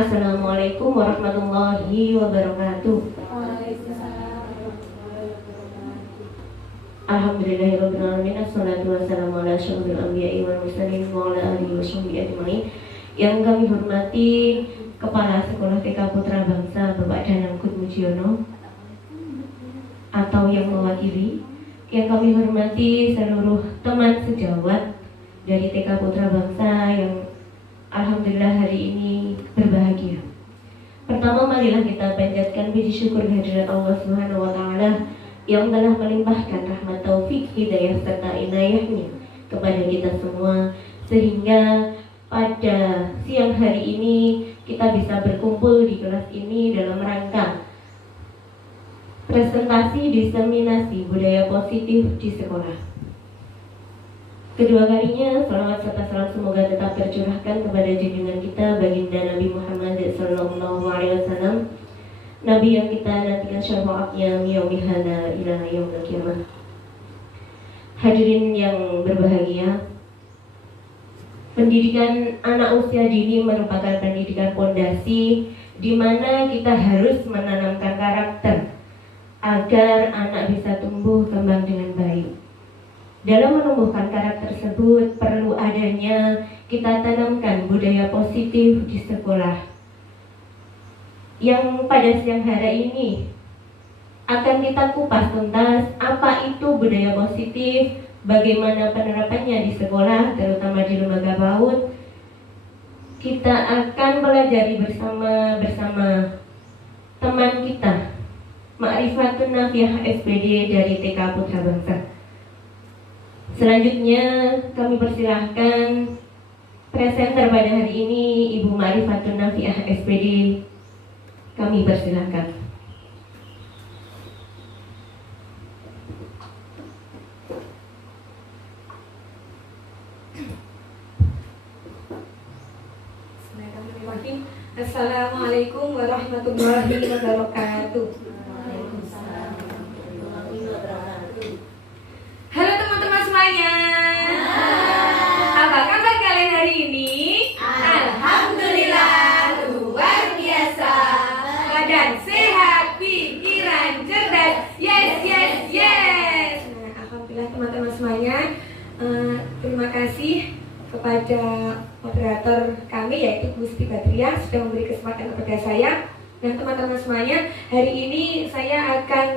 Assalamualaikum warahmatullahi wabarakatuh. Alhamdulillahirabbil alamin, assalatu wassalamu ala asyrofil anbiya'i wal mursalin wa ala alihi washabbihi ajmain. Yang kami hormati Kepala Sekolah TK Putra Bangsa Bapak Danang Kutmujiono atau yang mewakili, yang kami hormati seluruh teman sejawat dari TK Putra Bangsa yang alhamdulillah hari ini berbahagia. Pertama, marilah kita panjatkan puji syukur kehadirat Allah Subhanahu wa taala yang telah melimpahkan rahmat, taufik, hidayah serta inayahnya kepada kita semua, sehingga pada siang hari ini kita bisa berkumpul di kelas ini dalam rangka presentasi diseminasi budaya positif di sekolah. Kedua kalinya, salawat serta salam semoga tetap tercurahkan kepada junjungan kita baginda Nabi Muhammad SAW, Nabi yang kita nantikan syafaatnya yaumil hada ila yaumil qiyamah. Hadirin yang berbahagia, pendidikan anak usia dini merupakan pendidikan pondasi di mana kita harus menanamkan karakter agar anak bisa tumbuh kembang dengan baik. Dalam menumbuhkan karakter tersebut perlu adanya kita tanamkan budaya positif di sekolah, yang pada siang hari ini akan kita kupas tuntas apa itu budaya positif, bagaimana penerapannya di sekolah, terutama di lembaga PAUD. Kita akan pelajari bersama teman kita, Ma'rifatun Nafiah SPD dari TK Putra Bangsa. Selanjutnya kami persilahkan presenter pada hari ini Ibu Ma'rifatun Nafiah SPD. Kami persilahkan. Assalamualaikum warahmatullahi wabarakatuh. Halo teman-teman semuanya. Apa kabar kalian hari ini? Alhamdulillah luar biasa. Badan sehat, pikiran cerdas. Yes, yes, yes. Nah, alhamdulillah teman-teman semuanya. Terima kasih kepada moderator kami yaitu Gusti Badriah sudah memberi kesempatan kepada saya dan teman-teman semuanya. Hari ini saya akan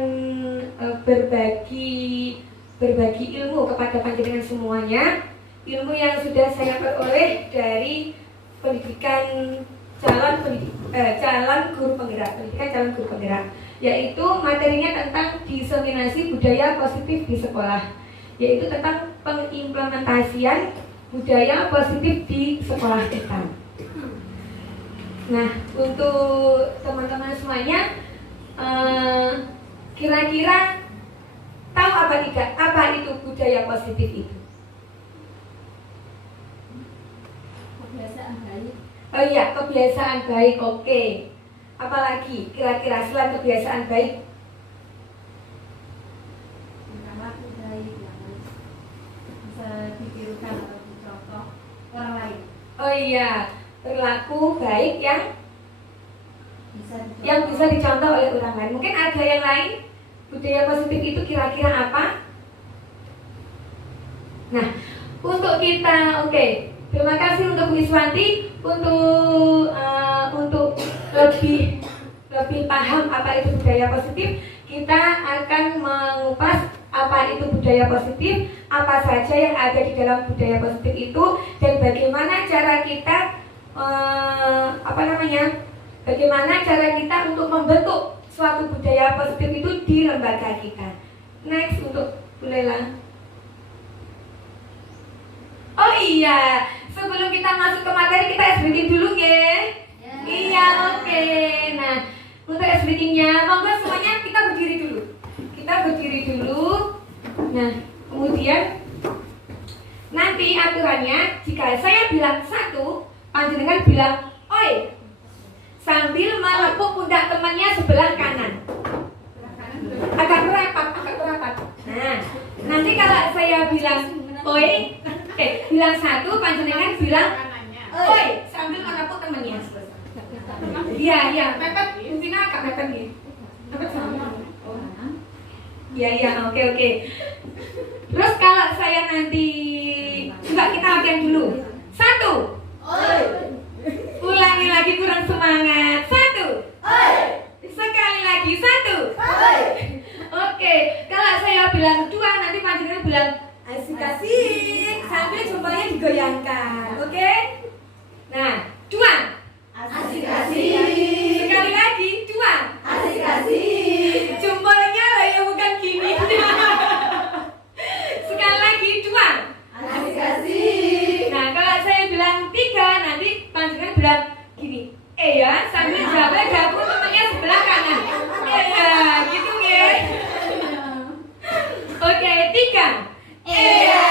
berbagi ilmu kepada panjenengan semuanya, ilmu yang sudah saya peroleh dari pendidikan jalan guru penggerak, yaitu materinya tentang diseminasi budaya positif di sekolah, yaitu tentang pengimplementasian budaya positif di sekolah kita. Nah, untuk teman-teman semuanya, kira-kira tahu apa tidak? Apa itu budaya positif itu? Kebiasaan baik. Oh iya, kebiasaan baik. Oke. Apalagi kira-kira selain kebiasaan baik? Perilaku baik yang bisa ditirukan atau dicontoh orang lain. Oh iya, perilaku baik yang Bisa bisa dicontoh oleh orang lain. Mungkin ada yang lain? Budaya positif itu kira-kira apa? Nah, untuk kita, oke. Terima kasih untuk Bu Iswanti untuk lebih paham apa itu budaya positif. Kita akan mengupas apa itu budaya positif, apa saja yang ada di dalam budaya positif itu, dan bagaimana cara kita bagaimana cara kita untuk membentuk suatu budaya positif itu di lembaga kita. Next untuk Bu Lela. Oh iya, sebelum kita masuk ke materi kita SBK dulu ya. Iya, oke. Nah, untuk SBK-nya, monggo semuanya kita berdiri dulu. Nah, kemudian nanti aturannya jika saya bilang satu, panjenengan bilang oi, sambil menepuk pundak temannya sebelah kanan. Agak merapat. Nah, nanti kalau saya bilang oi, bilang satu, panjenengan bilang oi sambil menepuk temannya. Iya, mepet mungkin agak mepet nih. Mepet sama. Iya, oke. Terus kalau saya nanti juga kita latihan dulu. 1. Ulangi lagi kurang semangat. 1. Sekali lagi 1. Oke, kalau saya bilang 2 nanti panjenengan bilang asik-asik sambil jempolnya digoyangkan. Oke? Nah, 2. Asik-asik. Sekali lagi 2. Asik-asik. Jempolnya lah ya bukan gini. Sekali lagi 2. Asik-asik. Nah, kalau saya bilang 3 nanti panjenengan bilang gini. Ya, sambil jawabnya dapur temennya sebelah kanan. Ya, gitu ya. Oke, 3. Iya.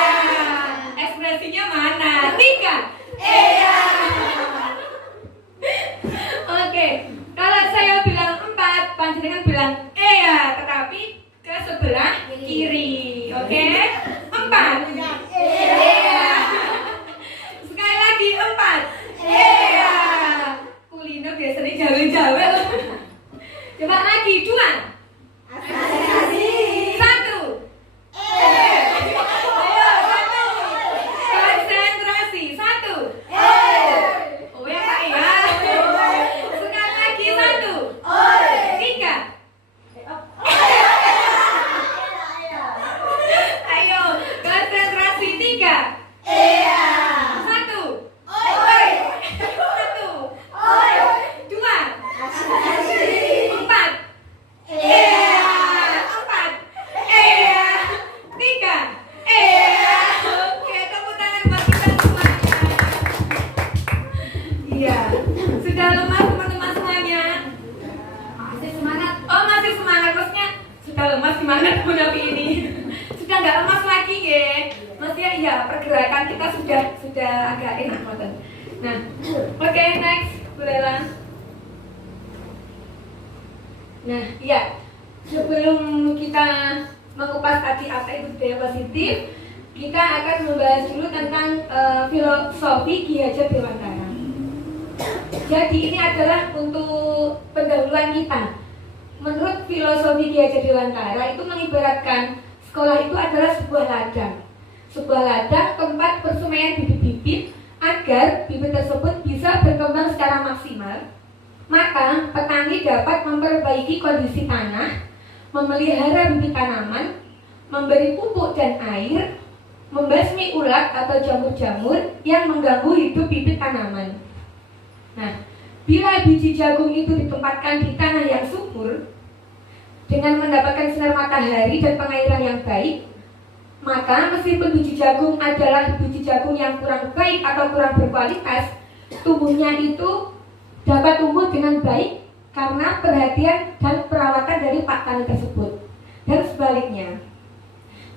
Ekspresinya mana? 3. Iya. Oke, kalau saya bilang 4, panjenengan bilang iya, tetapi ke sebelah kiri. Oke? 4. Iya. Sekali lagi 4. Iya. Kuliner biasanya jawa-jawa. Coba lagi 2. Asik-asik. 1. Ayo, 1. Konsentrasi. 1. Oh ya Pak ya. Sekali lagi 1. 3. Ayo, konsentrasi 3. 1. 2. 4. 3. Oke, tepuk tangan buat kita semuanya. Iya, sudah lemas teman-teman semuanya. Masih semangat. Oh, masih semangat, maksudnya sudah lemas gimana tapi ini sudah nggak lemas lagi ya. Maksudnya iya, pergerakan kita sudah agak enak banget. Nah, oke, next Bu Lela. Nah, iya, sebelum kita mengupas tadi apa itu budaya positif, kita akan membahas dulu tentang filosofi Ki Hajar Dewantara. Jadi ini adalah untuk pendahuluan kita. Menurut filosofi Ki Hajar Dewantara itu mengibaratkan sekolah itu adalah sebuah ladang. Sebuah ladang tempat persemaian bibit-bibit agar bibit tersebut bisa berkembang secara maksimal. Maka petani dapat memperbaiki kondisi tanah, memelihara bibit tanaman, memberi pupuk dan air, membasmi ulat atau jamur-jamur yang mengganggu hidup bibit tanaman. Nah, bila biji jagung itu ditempatkan di tanah yang subur dengan mendapatkan sinar matahari dan pengairan yang baik, maka meskipun biji jagung adalah biji jagung yang kurang baik atau kurang berkualitas, tumbuhnya itu dapat tumbuh dengan baik karena perhatian dan perawatan dari pak tani tersebut. Dan sebaliknya,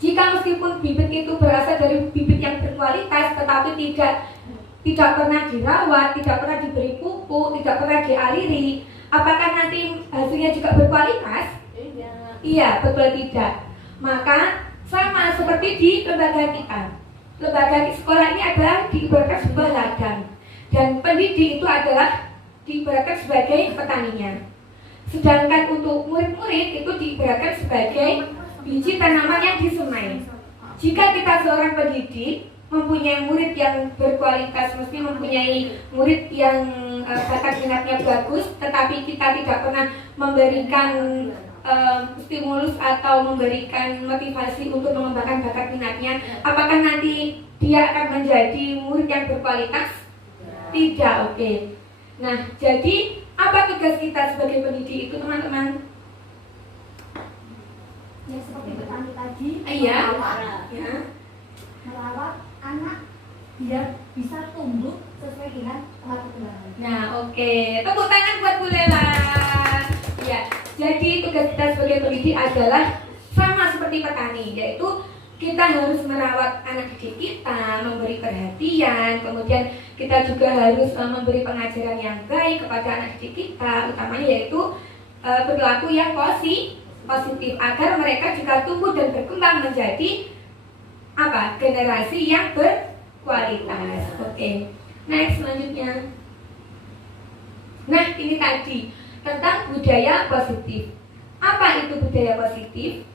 jika meskipun bibit itu berasal dari bibit yang berkualitas tetapi tidak pernah dirawat, tidak pernah diberi pupuk, tidak pernah dialiri, apakah nanti hasilnya juga berkualitas? Iya, betul tidak. Maka sama seperti di lembaga kita. Lembaga sekolah ini adalah diibaratkan sebuah ladang, dan pendidik itu adalah diibaratkan sebagai petaninya. Sedangkan untuk murid-murid itu diibaratkan sebagai biji tanaman yang disemai. Jika kita seorang pendidik mempunyai murid yang berkualitas, mesti mempunyai murid yang bakat minatnya bagus, tetapi kita tidak pernah memberikan stimulus atau memberikan motivasi untuk mengembangkan bakat minatnya, apakah nanti dia akan menjadi murid yang berkualitas? Tidak, oke. Nah, jadi apa tugas kita sebagai pendidik itu, teman-teman? Ya seperti petani tadi. Iya. Ya. Merawat anak biar bisa tumbuh sesuai dengan perkembangan. Nah, oke. Tepuk tangan buat Bu Lela. Ya. Jadi tugas kita sebagai pendidik adalah sama seperti petani, yaitu kita harus merawat anak didik kita, memberi perhatian, kemudian kita juga harus memberi pengajaran yang baik kepada anak didik kita, utamanya yaitu perilaku yang positif agar mereka juga tumbuh dan berkembang menjadi generasi yang berkualitas. Oke. Next, selanjutnya. Nah, ini tadi tentang budaya positif. Apa itu budaya positif?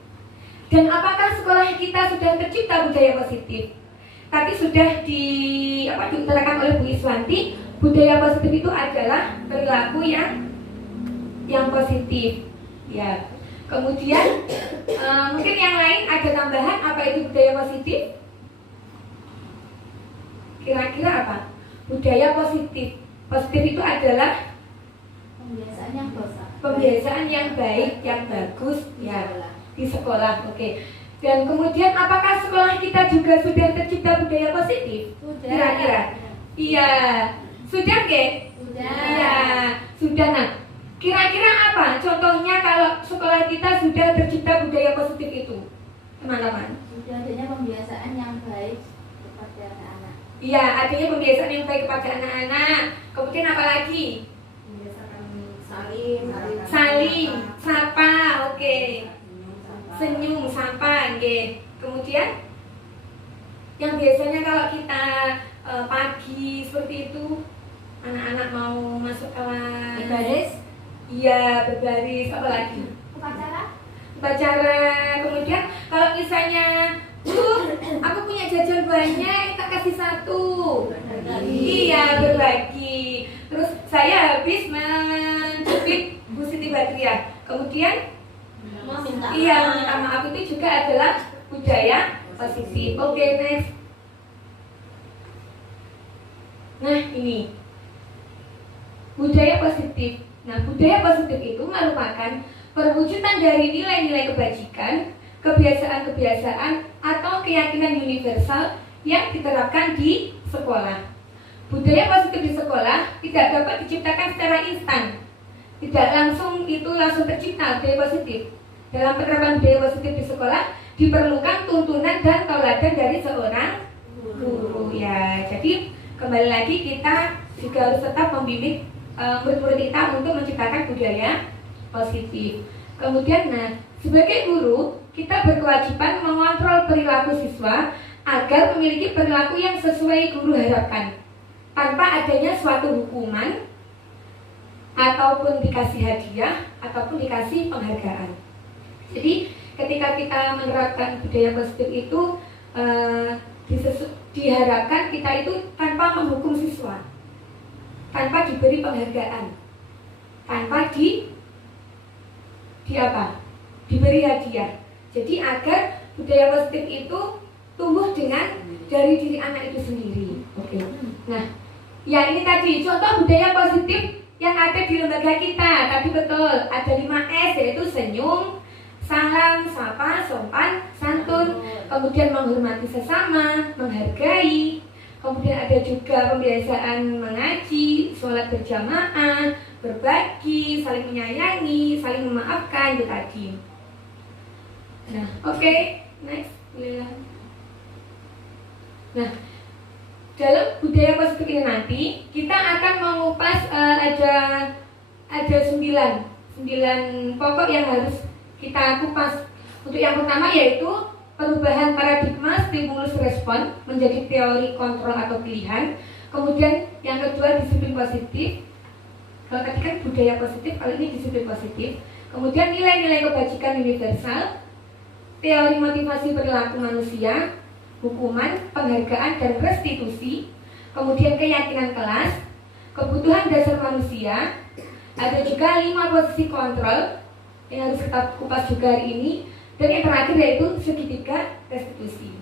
Dan apakah sekolah kita sudah tercipta budaya positif? Tadi sudah diutarakan oleh Bu Iswanti, budaya positif itu adalah perilaku yang positif. Ya. Kemudian mungkin yang lain ada tambahan apa itu budaya positif? Kira-kira apa? Budaya positif. Positif itu adalah Pembiasaan yang dosa. pembiasaan yang baik, yang bagus ya di sekolah. Oke. Dan kemudian apakah sekolah kita juga sudah tercipta budaya positif? Sudah. Kira-kira? Iya. Sudah ke? Sudah. Iya, sudah. Nah, kira-kira apa contohnya kalau sekolah kita sudah tercipta budaya positif itu, teman-teman? Sudah adanya pembiasaan yang baik kepada anak-anak. Iya, adanya pembiasaan yang baik kepada anak-anak. Kemudian apa lagi? Membiasakan saling, Saling, sapa, oke. Senyum, sapa, oke. Kemudian yang biasanya kalau kita pagi seperti itu, anak-anak mau masuk kelas. Berbaris. Iya, berbaris. Apa lagi? Upacara. Upacara. Kemudian kalau misalnya aku punya jajan banyak, tak kasih satu. Iya, berbagi. Terus saya habis mencubit Bu Siti Badriah. Kemudian iya, meminta maaf itu juga adalah budaya positif. Oke, next. Nah, ini budaya positif. Nah, budaya positif itu merupakan perwujudan dari nilai-nilai kebajikan, kebiasaan-kebiasaan, atau keyakinan universal yang diterapkan di sekolah. Budaya positif di sekolah tidak dapat diciptakan secara instan. Tidak langsung tercipta budaya positif. Dalam penerapan budaya positif di sekolah diperlukan tuntunan dan tauladan dari seorang guru ya. Jadi kembali lagi kita juga harus tetap membimbing murid-murid kita untuk menciptakan budaya positif. Kemudian, sebagai guru kita berkewajiban mengontrol perilaku siswa agar memiliki perilaku yang sesuai guru harapkan, tanpa adanya suatu hukuman ataupun dikasih hadiah ataupun dikasih penghargaan. Jadi ketika kita menerapkan budaya positif itu diharapkan kita itu tanpa menghukum siswa, tanpa diberi penghargaan, tanpa diberi hadiah. Jadi agar budaya positif itu tumbuh dari diri anak itu sendiri. Oke. Nah, ya ini tadi contoh budaya positif yang ada di lembaga kita. Tadi betul ada 5S, yaitu senyum, salam, sapa, sopan, santun, kemudian menghormati sesama, menghargai. Kemudian ada juga pembiasaan mengaji, sholat berjamaah, berbagi, saling menyayangi, saling memaafkan, itu tadi. Nah, oke, next. Nah, dalam budaya positif ini nanti kita akan mengupas ada 9 pokok yang harus kita kupas. Untuk yang pertama yaitu perubahan paradigma stimulus respon menjadi teori kontrol atau pilihan. Kemudian yang kedua disiplin positif. Kalau tadi kan budaya positif, kalau ini disiplin positif. Kemudian nilai-nilai kebajikan universal, teori motivasi perilaku manusia, hukuman, penghargaan dan restitusi. Kemudian keyakinan kelas, kebutuhan dasar manusia. Ada juga 5 posisi kontrol yang harus kita kupas juga hari ini. Dan yang terakhir yaitu segitiga restitusi.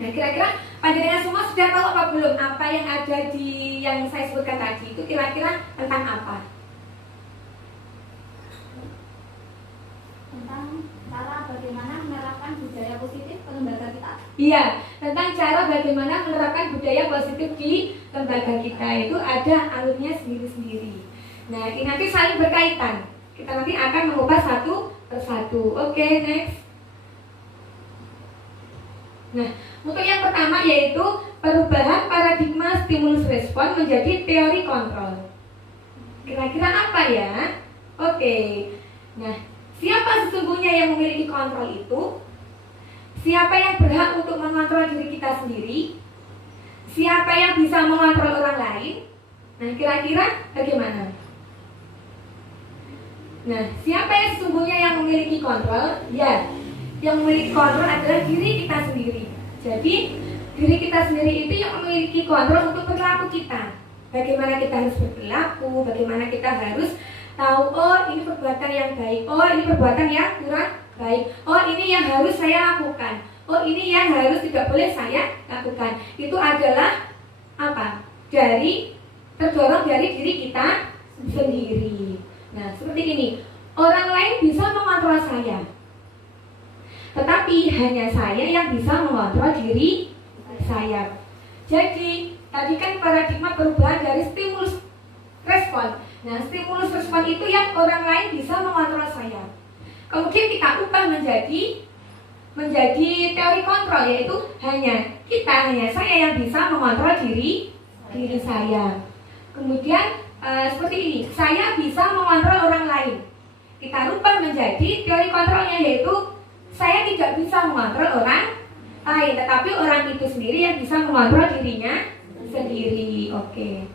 Nah, kira-kira panjenengan semua sudah tahu apa belum apa yang ada di yang saya sebutkan tadi itu kira-kira tentang apa? Tentang cara bagaimana menerapkan budaya positif ke lembaga kita. Iya, tentang cara bagaimana menerapkan budaya positif di lembaga kita. Itu ada alurnya sendiri-sendiri. Nah, ini nanti saling berkaitan. Kita nanti akan mengupas satu persatu. Oke, next. Nah, untuk yang pertama yaitu perubahan paradigma stimulus respon menjadi teori kontrol. Kira-kira apa ya? Oke. Nah, siapa sesungguhnya yang memiliki kontrol itu? Siapa yang berhak untuk mengontrol diri kita sendiri? Siapa yang bisa mengontrol orang lain? Nah, kira-kira bagaimana? Nah, siapa yang sesungguhnya yang memiliki kontrol? Ya, yang memiliki kontrol adalah diri kita sendiri. Jadi, diri kita sendiri itu yang memiliki kontrol untuk perilaku kita. Bagaimana kita harus berperilaku, bagaimana kita harus tahu, oh ini perbuatan yang baik, oh ini perbuatan yang kurang baik, oh ini yang harus saya lakukan, oh ini yang harus tidak boleh saya lakukan. Itu adalah apa? Terdorong dari diri kita sendiri. Nah, seperti ini. Orang lain bisa mengontrol saya, tetapi hanya saya yang bisa mengontrol diri saya. Jadi, tadi kan paradigma perubahan dari stimulus respon. Nah, stimulus respon itu yang orang lain bisa mengontrol saya. Kemudian kita ubah menjadi teori kontrol, yaitu hanya saya yang bisa mengontrol diri saya. Kemudian seperti ini, saya bisa mengontrol orang lain. Kita rubah menjadi teori kontrolnya, yaitu saya tidak bisa mengontrol orang lain, tetapi orang itu sendiri yang bisa mengontrol dirinya sendiri. Oke.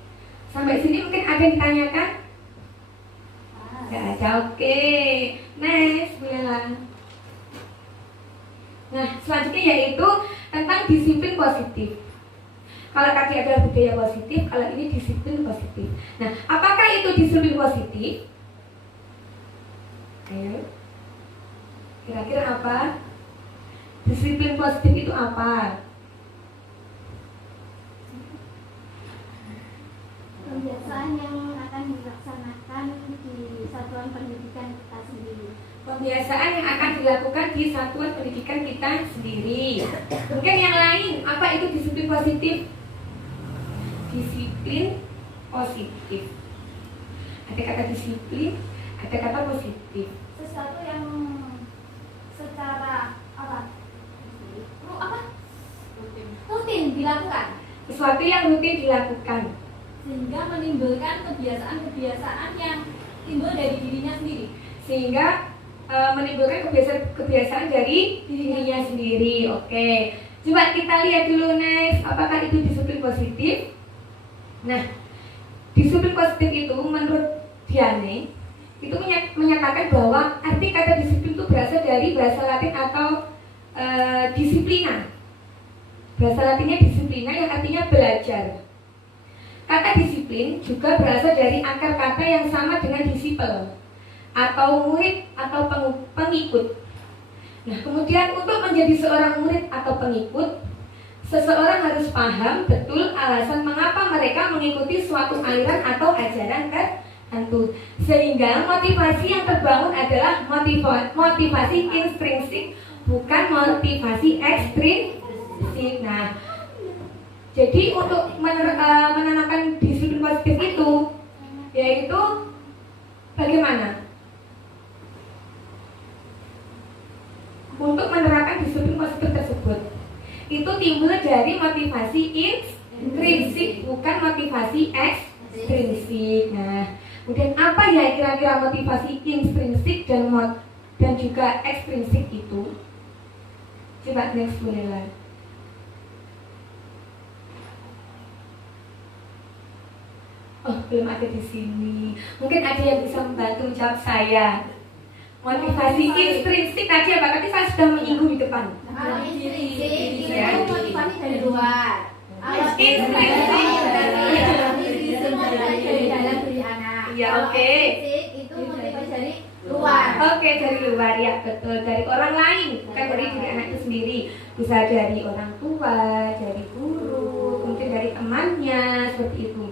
Sampai sini mungkin ada yang ditanyakan? Tidak ada. Oke. Next, bolehlah. Nah, selanjutnya yaitu tentang disiplin positif. Kalau tadi adalah budaya positif, kalau ini disiplin positif. Nah, apakah itu disiplin positif? Ayo. Kira-kira apa? Disiplin positif itu apa? Pembiasaan yang akan dilaksanakan di satuan pendidikan kita sendiri. Pembiasaan yang akan dilakukan di satuan pendidikan kita sendiri. Mungkin yang lain, apa itu disiplin positif? Disiplin positif. Ada kata disiplin, ada kata positif. Sesuatu yang secara rutin dilakukan, Sesuatu yang rutin dilakukan, sehingga menimbulkan kebiasaan-kebiasaan yang timbul dari dirinya sendiri. sehingga menimbulkan kebiasaan dari dirinya sendiri. Oke, coba kita lihat dulu next, apakah itu disiplin positif? Nah, disiplin positif itu menurut Diane itu menyatakan bahwa arti kata disiplin itu berasal dari bahasa Latin atau disiplina. Bahasa Latinnya disiplina yang artinya belajar. Kata disiplin juga berasal dari akar kata yang sama dengan disipel atau murid atau pengikut. Nah, kemudian untuk menjadi seorang murid atau pengikut, seseorang harus paham betul alasan mengapa mereka mengikuti suatu aliran atau ajaran tertentu. Sehingga motivasi yang terbangun adalah motivasi intrinsik, bukan motivasi ekstrinsik. Nah, jadi untuk menanamkan disiplin positif itu, yaitu bagaimana? Untuk menerapkan disiplin positif tersebut, itu timbul dari motivasi intrinsik, bukan motivasi ekstrinsik. Nah, kemudian apa ya kira-kira motivasi intrinsik dan juga ekstrinsik itu? Coba next bolehlah. Oh, belum ada di sini. Mungkin ada yang bisa membantu menjawab saya. Motivasi intrinsik tadi apa? Tadi saya sudah menyinggung di depan. Intrinsik itu motivasi dari luar. Intrinsik dari dalam diri anak. Iya, oke. Ekstrinsik itu motivasi dari luar. Oke, dari luar ya, betul. Dari orang lain, bukan dari diri anak itu sendiri. Bisa dari orang tua, dari guru, mungkin dari temannya, seperti itu.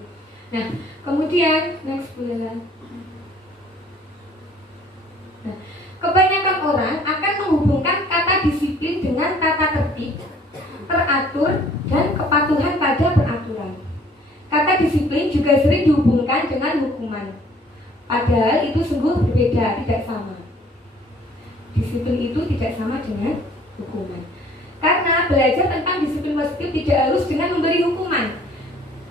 Nah, kemudian next bolehlah. Nah, kebanyakan orang akan menghubungkan kata disiplin dengan tata tertib, teratur, dan kepatuhan pada peraturan. Kata disiplin juga sering dihubungkan dengan hukuman. Padahal itu sungguh berbeda, tidak sama. Disiplin itu tidak sama dengan hukuman. Karena belajar tentang disiplin positif tidak harus dengan memberi hukuman.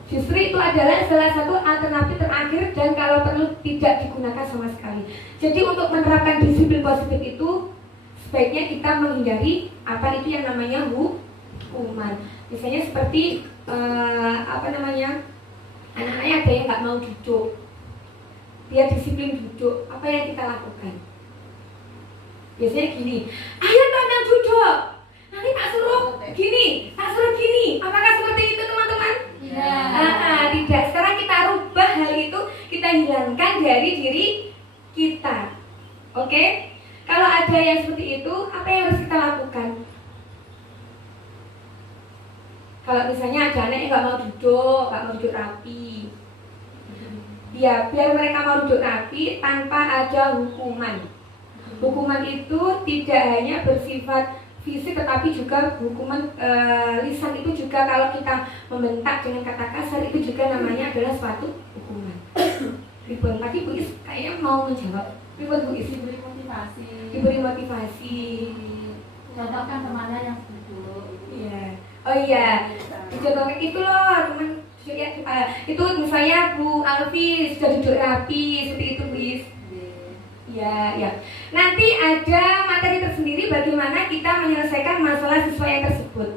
Justru itu adalah salah satu alternatif terakhir dan kalau perlu tidak digunakan sama sekali. Jadi untuk menerapkan disiplin positif itu sebaiknya kita menghindari apa itu yang namanya hukuman. Misalnya seperti anak-anaknya ada yang nggak mau duduk. biar disiplin duduk, apa yang kita lakukan? Biasanya gini, ayo teman duduk, nanti tak suruh gini, tak suruh gini. Apakah seperti itu teman-teman? Tidak. Sekarang kita rubah hal itu, kita hilangkan dari diri kita. Oke? Kalau ada yang seperti itu, apa yang harus kita lakukan? Kalau misalnya ada anak yang nggak mau duduk rapi, ya biar mereka mau duduk rapi tanpa ada hukuman. Hukuman itu tidak hanya bersifat fisik, tetapi juga hukuman lisan itu juga kalau kita membentak dengan kata kasar itu juga namanya adalah suatu hukuman. Ribon tadi Bu Is kayaknya mau menjawab. Ribon Bu Is Diberi motivasi. diberi motivasi. Contohkan temannya yang duduk. Iya. Oh iya, dicontohkan itu loh teman. Itu misalnya Bu Alfi sudah duduk rapi seperti itu Bu Is. Ya, ya. Nanti ada materi tersendiri bagaimana kita menyelesaikan masalah siswa yang tersebut.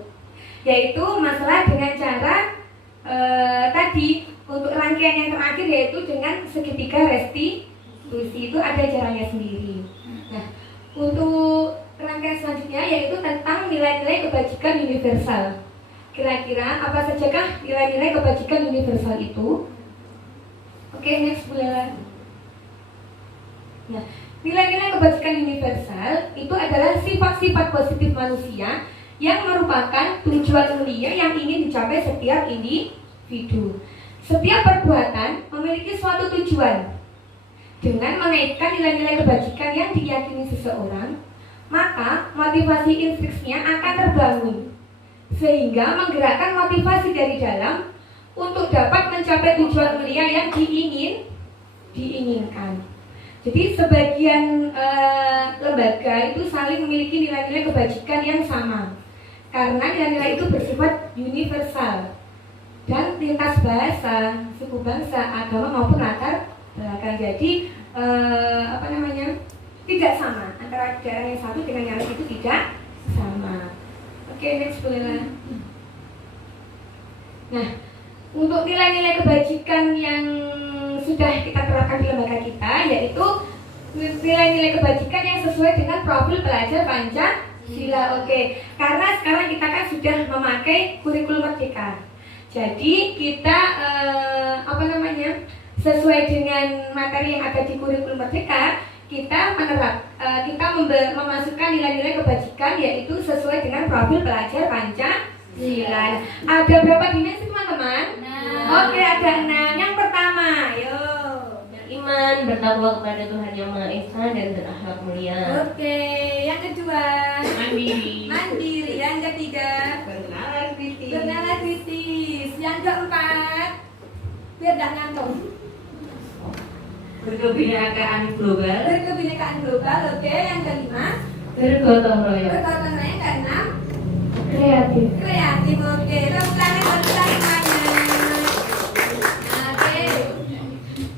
Yaitu masalah dengan cara tadi untuk rangkaian yang terakhir yaitu dengan segitiga restitusi itu ada caranya sendiri. Nah, untuk rangkaian selanjutnya yaitu tentang nilai-nilai kebajikan universal. Kira-kira apa sajakah nilai-nilai kebajikan universal itu? Oke, next Bu Lela. Nah, nilai-nilai kebajikan universal itu adalah sifat-sifat positif manusia yang merupakan tujuan mulia yang ingin dicapai setiap individu. Setiap perbuatan memiliki suatu tujuan. Dengan mengaitkan nilai-nilai kebajikan yang diyakini seseorang, maka motivasi intrinsiknya akan terbangun, sehingga menggerakkan motivasi dari dalam untuk dapat mencapai tujuan mulia yang diinginkan. Jadi sebagian lembaga itu saling memiliki nilai-nilai kebajikan yang sama, karena nilai-nilai itu bersifat universal dan lintas bahasa, suku bangsa, agama maupun latar belakang. Jadi tidak sama antara daerah yang satu dengan yang lain, itu tidak sama. Oke, next boleh. Nah, untuk nilai-nilai kebajikan yang sudah kita terapkan di lembaga kita, yaitu nilai-nilai kebajikan yang sesuai dengan profil pelajar Pancasila. Oke, karena sekarang kita kan sudah memakai kurikulum merdeka. Jadi kita sesuai dengan materi yang ada di kurikulum merdeka, kita memasukkan nilai-nilai kebajikan yaitu sesuai dengan profil pelajar Pancasila. Ada berapa dimensi teman-teman? Oke, ada 6. Yang pertama, Iman, bertakwa kepada Tuhan Yang Maha Esa dan berakhlak mulia. Oke, yang kedua, Mandiri. Yang ketiga, bernalar kritis. Yang keempat, biar gak ngantuk, Berkebinekaan global. Oke, yang kelima, Bergotong royong. yang keenam, Kreatif. Oke, tepuk tangan buat kita semuanya. Oke.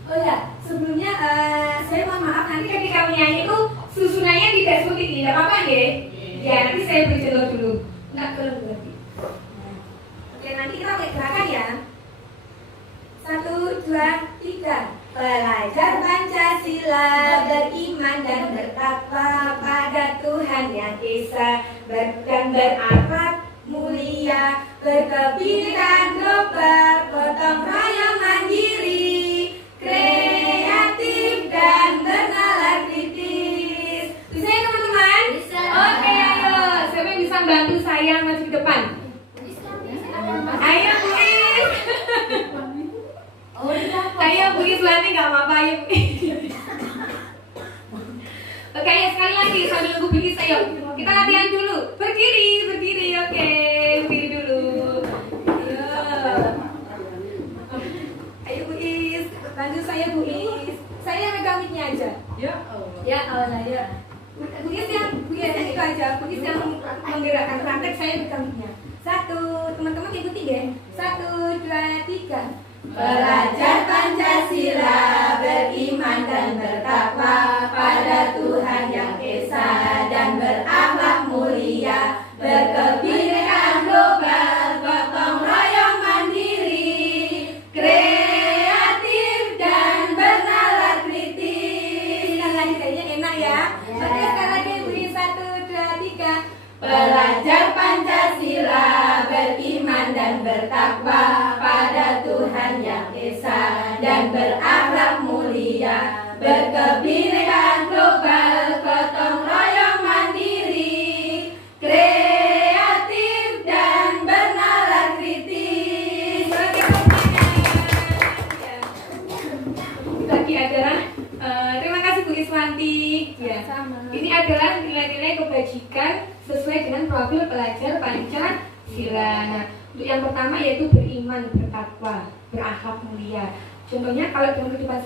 Oh ya, sebelumnya saya mohon maaf, nanti ketika menyanyi itu susunannya tidak seperti ini, tidak apa-apa ya? Ya, nanti saya beri contoh dulu. Enggak perlu berarti. Oke, nanti kita mulai gerakan ya. 1, 2, 3. Belajar Pancasila, beriman dan bertakwa pada Tuhan Yang Esa, dan berakhlak mulia, berkebinekaan global, gotong royong mandiri, kreatif dan bernalar kritis. Bisa ya teman-teman? Bisa. Oke, ayo. Siapa yang bisa bantu saya maju ke depan? Ayo Bu Is. Ayo Bu Is, nanti gak apa-apa ya Bu Is. Oke, ayo sekali lagi sambil nunggu Bu Is, ayo. Kita latihan dulu. Berdiri. Oke, berdiri dulu. Ayo Bu Is, bantu saya Bu Is. Saya yang megang mic-nya aja. Ya Allah ya. Bu Is yang itu aja. Bu Is yang menggerakkan praktek, saya megang mic-nya. 1, teman-teman ikuti deh. 1, 2, 3. Belajar Pancasila, beriman dan bertakwa pada Tuhan Yang Esa, dan berakhlak mulia, berkebinekaan global, gotong royong mandiri, kreatif dan bernalar kritis. berkebinekaan global, gotong royong mandiri, kreatif dan bernalar kritis. Oke, bagi adalah terima kasih Bu Iswanti. Ya, ini adalah nilai-nilai kebajikan sesuai dengan profil pelajar Pancasila. Nah, untuk yang pertama yaitu beriman, bertakwa, berakhlak mulia. Contohnya kalau dalam kehidupan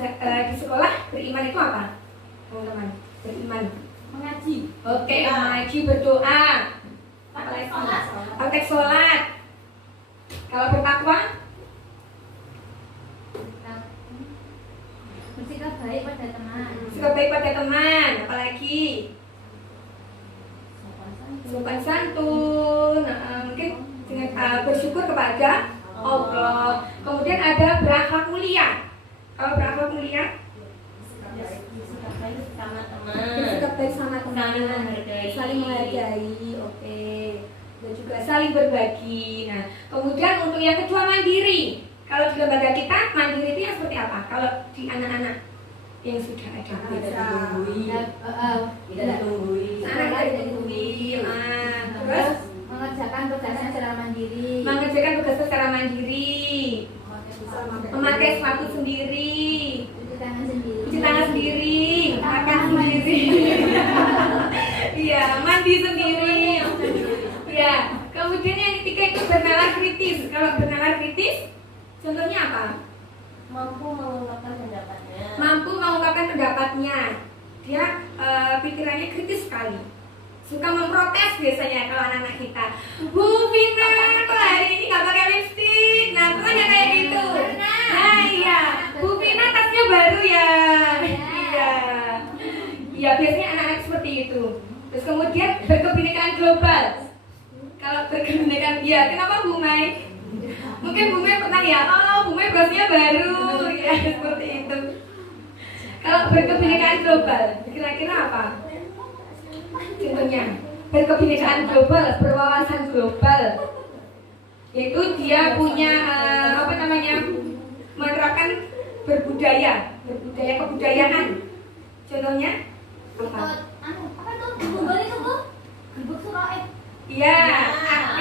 di sekolah, beriman itu apa? Teman-teman, beriman Mengaji. oke, mengaji, berdoa, praktek sholat. Kalau bertakwa, Bersikap baik pada teman. sikap baik pada teman, apalagi sopan santun, mungkin dengan bersyukur kepada Allah. Kemudian ada berakhlak mulia. Kalau berakhlak mulia, Bersikap baik sama teman. bersikap baik sama teman, Saling menghargai. saling menghargai, oke. Dan juga saling berbagi. Nah, kemudian untuk yang kedua mandiri. Kalau di lembaga kita mandiri itu yang seperti apa? Kalau di anak-anak yang sudah ada. Tidak ditunggui. Tidak ditunggui. Anak tidak ditunggui. Terus mengerjakan tugasnya secara mandiri. mengerjakan tugas secara mandiri, memakai sepatu sendiri, Cuci tangan sendiri. cuci tangan sendiri, makan sendiri, iya, mandi sendiri, ya. Kemudian yang ketiga itu bernalar kritis. Kalau bernalar kritis, contohnya apa? Mampu mengungkapkan pendapatnya. Mampu mengungkapkan pendapatnya. Dia pikirannya kritis sekali. Suka memprotes biasanya kalau anak-anak kita. Bu Vina, kok hari ini nggak pakai lipstik? Nah, pokoknya kayak gitu. Nah, iya. Bu Vina tasnya baru ya. Iya. Iya, biasanya anak-anak seperti itu. Terus kemudian berkebinekaan global. Kalau berkebinekaan, ya kenapa Bu Mai? Mungkin Bu Mai pernah ya, oh Bu Mai brosnya baru. Ya, seperti itu. Kalau berkebinekaan global, kira-kira apa? Contohnya, berkebinekaan global, berwawasan global, yaitu dia punya menerapkan kebudayaan. Contohnya apa? Apa tuh? Google itu Bu? Gubuk Suroet. Iya,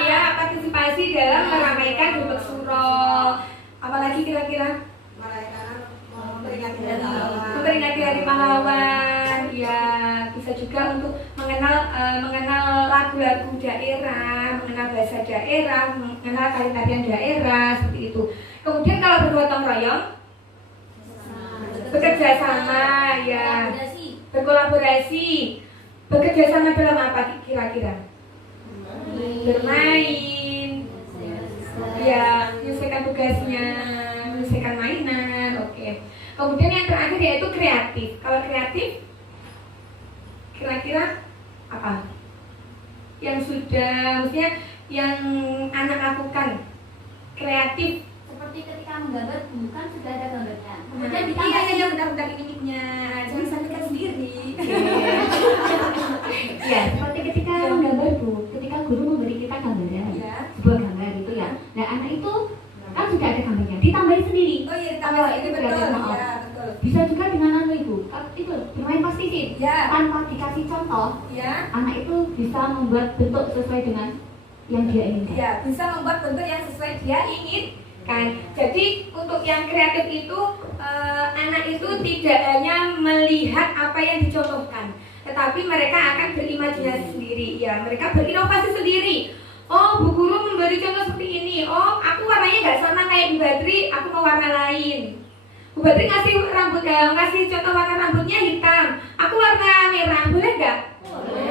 ya partisipasi dalam meramaikan Gubek Suro. Apalagi kira-kira? Memperingati Hari Pahlawan. Ya, bisa juga untuk mengenal lagu-lagu daerah, mengenal bahasa daerah, mengenal tarian daerah, seperti itu. Kemudian kalau bergotong royong, bekerja sama, ya, berkolaborasi. Bekerja sama dalam apa kira-kira? Bermain, ya, menyelesaikan tugasnya, menyelesaikan mainan, oke. Kemudian yang terakhir yaitu kreatif. Kalau kreatif, kira-kira apa? Yang sudah, maksudnya yang anak lakukan kreatif. Seperti ketika menggambar bukan sudah ada gambarnya. Kemudian Iya, ditambah iya, bentar ini mic-nya. Jangan sampaikan sendiri. Ya, seperti ketika menggambar Bu, ketika guru memberi kita gambaran, Ya. sebuah gambar gitu ya. Nah, anak itu kan sudah ada gambarnya, ditambahin sendiri. Oh iya, tambah ini Itu betul. ada, maaf. Ya, betul. Bisa juga dengan Ibu, itu bermain plastisin. Ya. Tanpa dikasih contoh, Ya. anak itu bisa membuat bentuk sesuai dengan yang dia inginkan. Ya, bisa membuat bentuk yang sesuai dia inginkan. Jadi untuk yang kreatif itu anak itu tidak hanya melihat apa yang dicontohkan, tetapi mereka akan berimajinasi sendiri. Ya, mereka berinovasi sendiri. Oh, Bu Guru memberi contoh seperti ini. Oh, aku warnanya nggak sama kayak Bu Badri, aku mau warna lain. Bu Badri ngasih contoh warna rambutnya hitam. Aku warna merah, boleh nggak?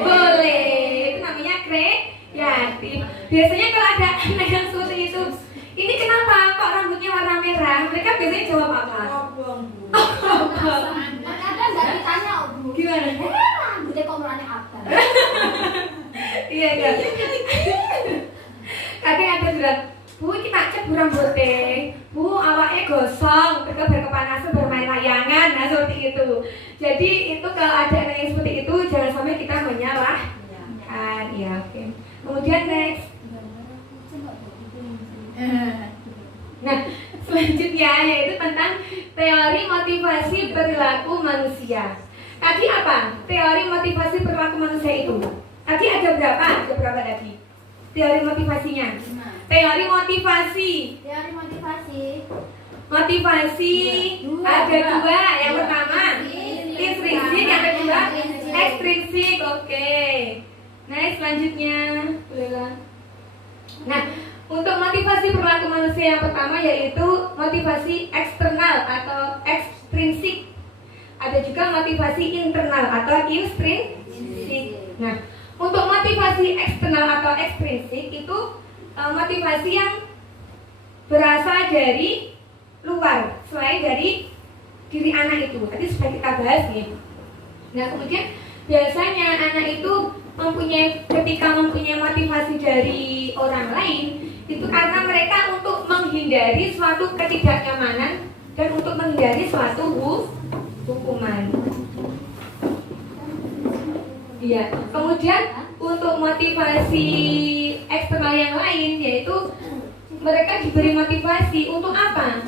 Boleh. Itu namanya kreatif. Biasanya kalau ada anak yang seperti itu, ini kenapa kok rambutnya warna merah? Mereka biasanya jawab apa? Kadang nggak ditanya Bu. Gimana? Rambutnya kok warnanya abang. Iya kan? Kadang ada bilang, Bu kita cek bu rambutnya, Bu awaknya gosong, berkepanasan bermain layangan, nah seperti itu. Jadi itu kalau ada anak yang seperti itu, jangan sampai kita menyalahkan. Ya oke. Kemudian next. Nah, selanjutnya yaitu tentang teori teori motivasi perilaku manusia. Tadi apa? Teori motivasi perilaku manusia itu. Tadi ada berapa? Ada berapa tadi? Teori motivasinya. Teori motivasi. Teori motivasi. Motivasi ada dua. Yang pertama intrinsik, yang kedua ekstrinsik. Oke. Next, selanjutnya. Nah, untuk motivasi perilaku manusia yang pertama yaitu motivasi eksternal atau ekstrinsik. Ada juga motivasi internal atau intrinsik. Nah, untuk motivasi eksternal atau ekstrinsik itu motivasi yang berasal dari luar selain dari diri anak itu. Tadi sudah kita bahas nih. Nah, kemudian biasanya anak itu ketika mempunyai motivasi dari orang lain itu karena mereka untuk menghindari suatu ketidaknyamanan dan untuk menghindari suatu hukuman. Iya. Kemudian untuk motivasi eksternal yang lain yaitu mereka diberi motivasi untuk apa?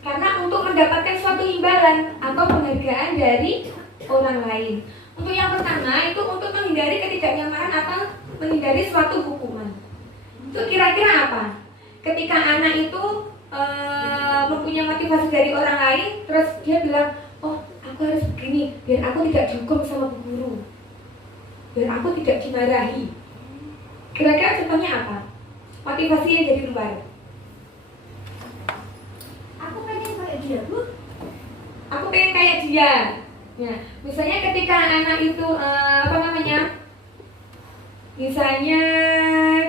Karena untuk mendapatkan suatu imbalan atau penghargaan dari orang lain. Untuk yang pertama itu untuk menghindari ketidaknyamanan atau menghindari suatu hukuman. Itu kira-kira apa? Ketika anak itu mempunyai motivasi dari orang lain, terus dia bilang, oh aku harus begini biar aku tidak dihukum sama bu guru, biar aku tidak dimarahi. Kira-kira contohnya apa? Motivasi yang dari luar. Aku pengen kayak dia, Bu. Aku pengen kayak dia. Ya, misalnya ketika anak itu misalnya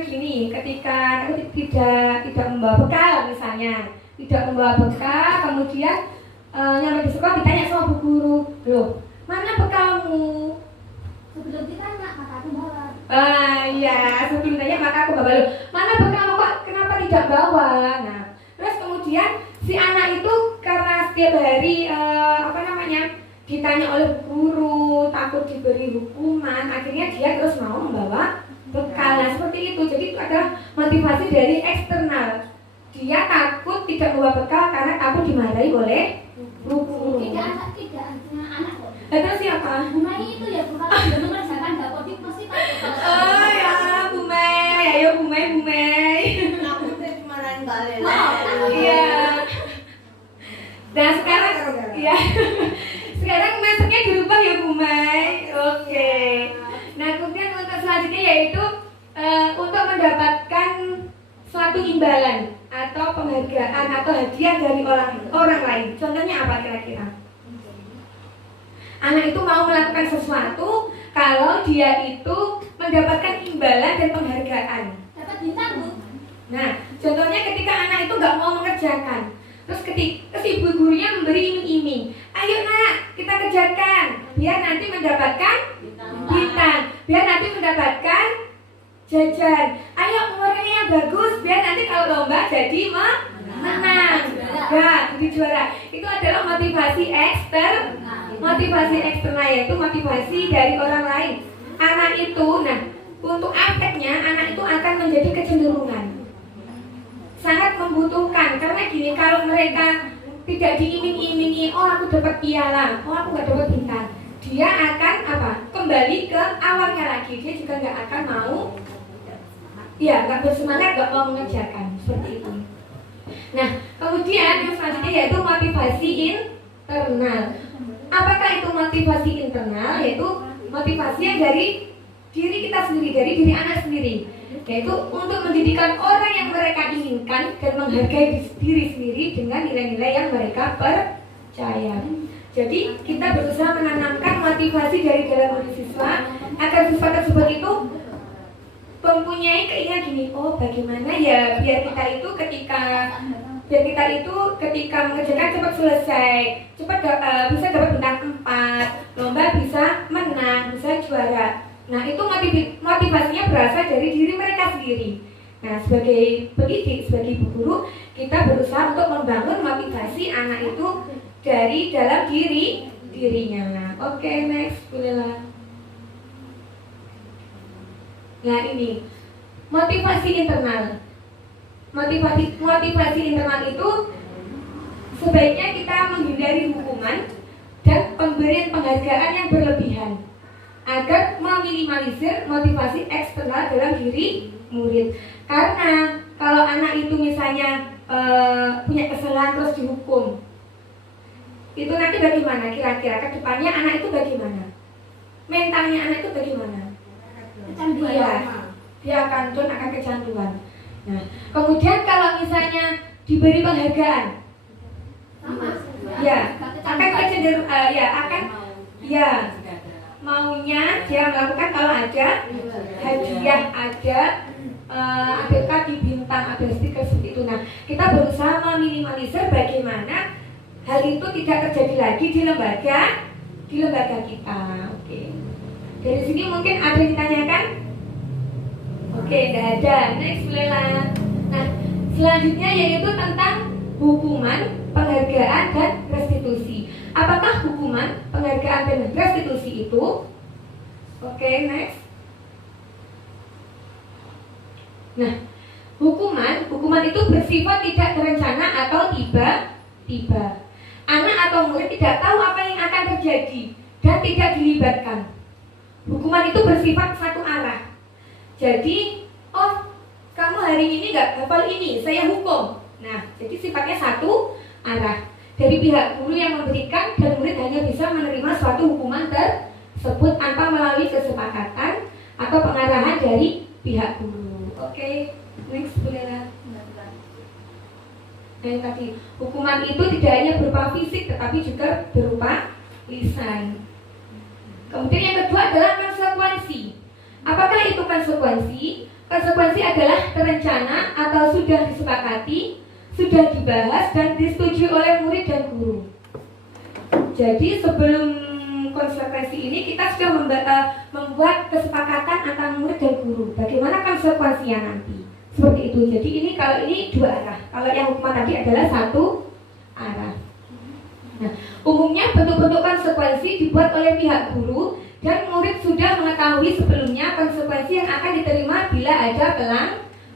gini, ketika anak tidak membawa bekal, misalnya tidak membawa bekal, kemudian nyampe di sekolah ditanya sama bu guru, loh mana bekalmu? Sebelum ditanya, maka aku bawa. Iya, sebelum ditanya maka aku bawa, loh mana bekalmu kok kenapa tidak bawa? Nah, terus kemudian si anak itu karena setiap hari ditanya oleh guru, takut diberi hukuman, akhirnya dia terus mau membawa bekal. Nah, seperti itu. Jadi itu adalah motivasi dari eksternal. Dia takut tidak membawa bekal karena takut dimarahi oleh guru. Tidak anak kok. Terus siapa? Bumai itu ya, bukan sudah mengerjakan dapur pasti takut. Oh ya, Bu Mei. Ayo Bu Mei. Aku tuh dimarahin Mbak Lela. Iya. Nah, sekarang ya. Sekarang masuknya dirubah ya Bu Mai. Oke. Nah, kemudian untuk selanjutnya yaitu untuk mendapatkan suatu imbalan atau penghargaan atau hadiah dari orang lain. Contohnya apa kira-kira? Anak itu mau melakukan sesuatu kalau dia itu mendapatkan imbalan dan penghargaan. Dapat bintang, Bu. Nah, contohnya ketika anak itu nggak mau mengerjakan, terus ibu gurunya memberi iming-iming, ayo nak kita kerjakan, biar nanti mendapatkan bintang, biar nanti mendapatkan jajan. Ayo umurnya yang bagus, biar nanti kalau lomba jadi menang, ya jadi juara. Itu adalah motivasi eksternal, yaitu motivasi dari orang lain. Anak itu, nah untuk efeknya anak itu akan menjadi kecenderungan sangat membutuhkan, karena gini, kalau mereka tidak diiming-imingi, oh aku dapat piala, oh aku nggak dapat bintang, dia akan kembali ke awalnya lagi, dia juga nggak akan mau, ya nggak bersemangat, nggak mau mengerjakan seperti itu. Nah, kemudian yang selanjutnya yaitu motivasi internal. Apakah itu motivasi internal? Yaitu motivasi yang dari diri kita sendiri, dari diri anak sendiri, yaitu untuk menjadikan orang yang mereka inginkan dan menghargai diri sendiri dengan nilai-nilai yang mereka percaya. Jadi kita berusaha menanamkan motivasi dari dalam diri siswa agar siswa tersebut itu mempunyai keinginan gini, oh bagaimana ya biar kita itu ketika mengerjakan cepat selesai, cepat bisa dapat bintang 4, lomba bisa menang, bisa juara. Nah, itu motivasinya berasal dari diri mereka sendiri. Nah, sebagai pendidik, sebagai ibu guru, kita berusaha untuk membangun motivasi anak itu dari dalam dirinya. Nah, oke, next, bolehlah. Nah, ini motivasi internal. Motivasi internal itu sebaiknya kita menghindari hukuman dan pemberian penghargaan yang berlebihan agar meminimalisir motivasi eksternal dalam diri murid. Karena kalau anak itu misalnya punya kesalahan terus dihukum, itu nanti bagaimana kira-kira ke depannya anak itu bagaimana? Mentalnya anak itu bagaimana? Dia akan down, akan kecanduan. Nah, kemudian kalau misalnya diberi penghargaan, ya akan kecenderung, maunya dia melakukan kalau ada hadiah, ada ABK di bintang, ada stiker seperti itu. Nah, kita berusaha meminimalisir bagaimana hal itu tidak terjadi lagi di lembaga kita. Oke. Dari sini mungkin ada yang ditanyakan? Oke, tidak ada. Next, bolehlah. Nah, selanjutnya yaitu tentang hukuman, penghargaan, dan restitusi. Apakah hukuman, penghargaan, dan restitusi itu? Oke, next. Nah, hukuman itu bersifat tidak terencana atau tiba-tiba. Anak atau murid tidak tahu apa yang akan terjadi dan tidak dilibatkan. Hukuman itu bersifat satu arah. Jadi, oh, kamu hari ini nggak hafal ini, saya hukum. Nah, jadi sifatnya satu arah. Dari pihak guru yang memberikan dan murid hanya bisa menerima suatu hukuman tersebut tanpa melalui kesepakatan atau pengarahan dari pihak guru. Oke, next bolehlah. Dan tadi hukuman itu tidak hanya berupa fisik tetapi juga berupa lisan. Kemudian yang kedua adalah konsekuensi. Apakah itu konsekuensi? Konsekuensi adalah terencana atau sudah disepakati, sudah dibahas dan disetujui oleh murid dan guru. Jadi sebelum konsekuensi ini kita sudah membuat kesepakatan antara murid dan guru. Bagaimana konsekuensinya nanti? Seperti itu. Jadi ini kalau ini dua arah. Kalau yang hukuman tadi adalah satu arah. Nah, umumnya bentuk-bentuk konsekuensi dibuat oleh pihak guru dan murid sudah mengetahui sebelumnya konsekuensi yang akan diterima bila ada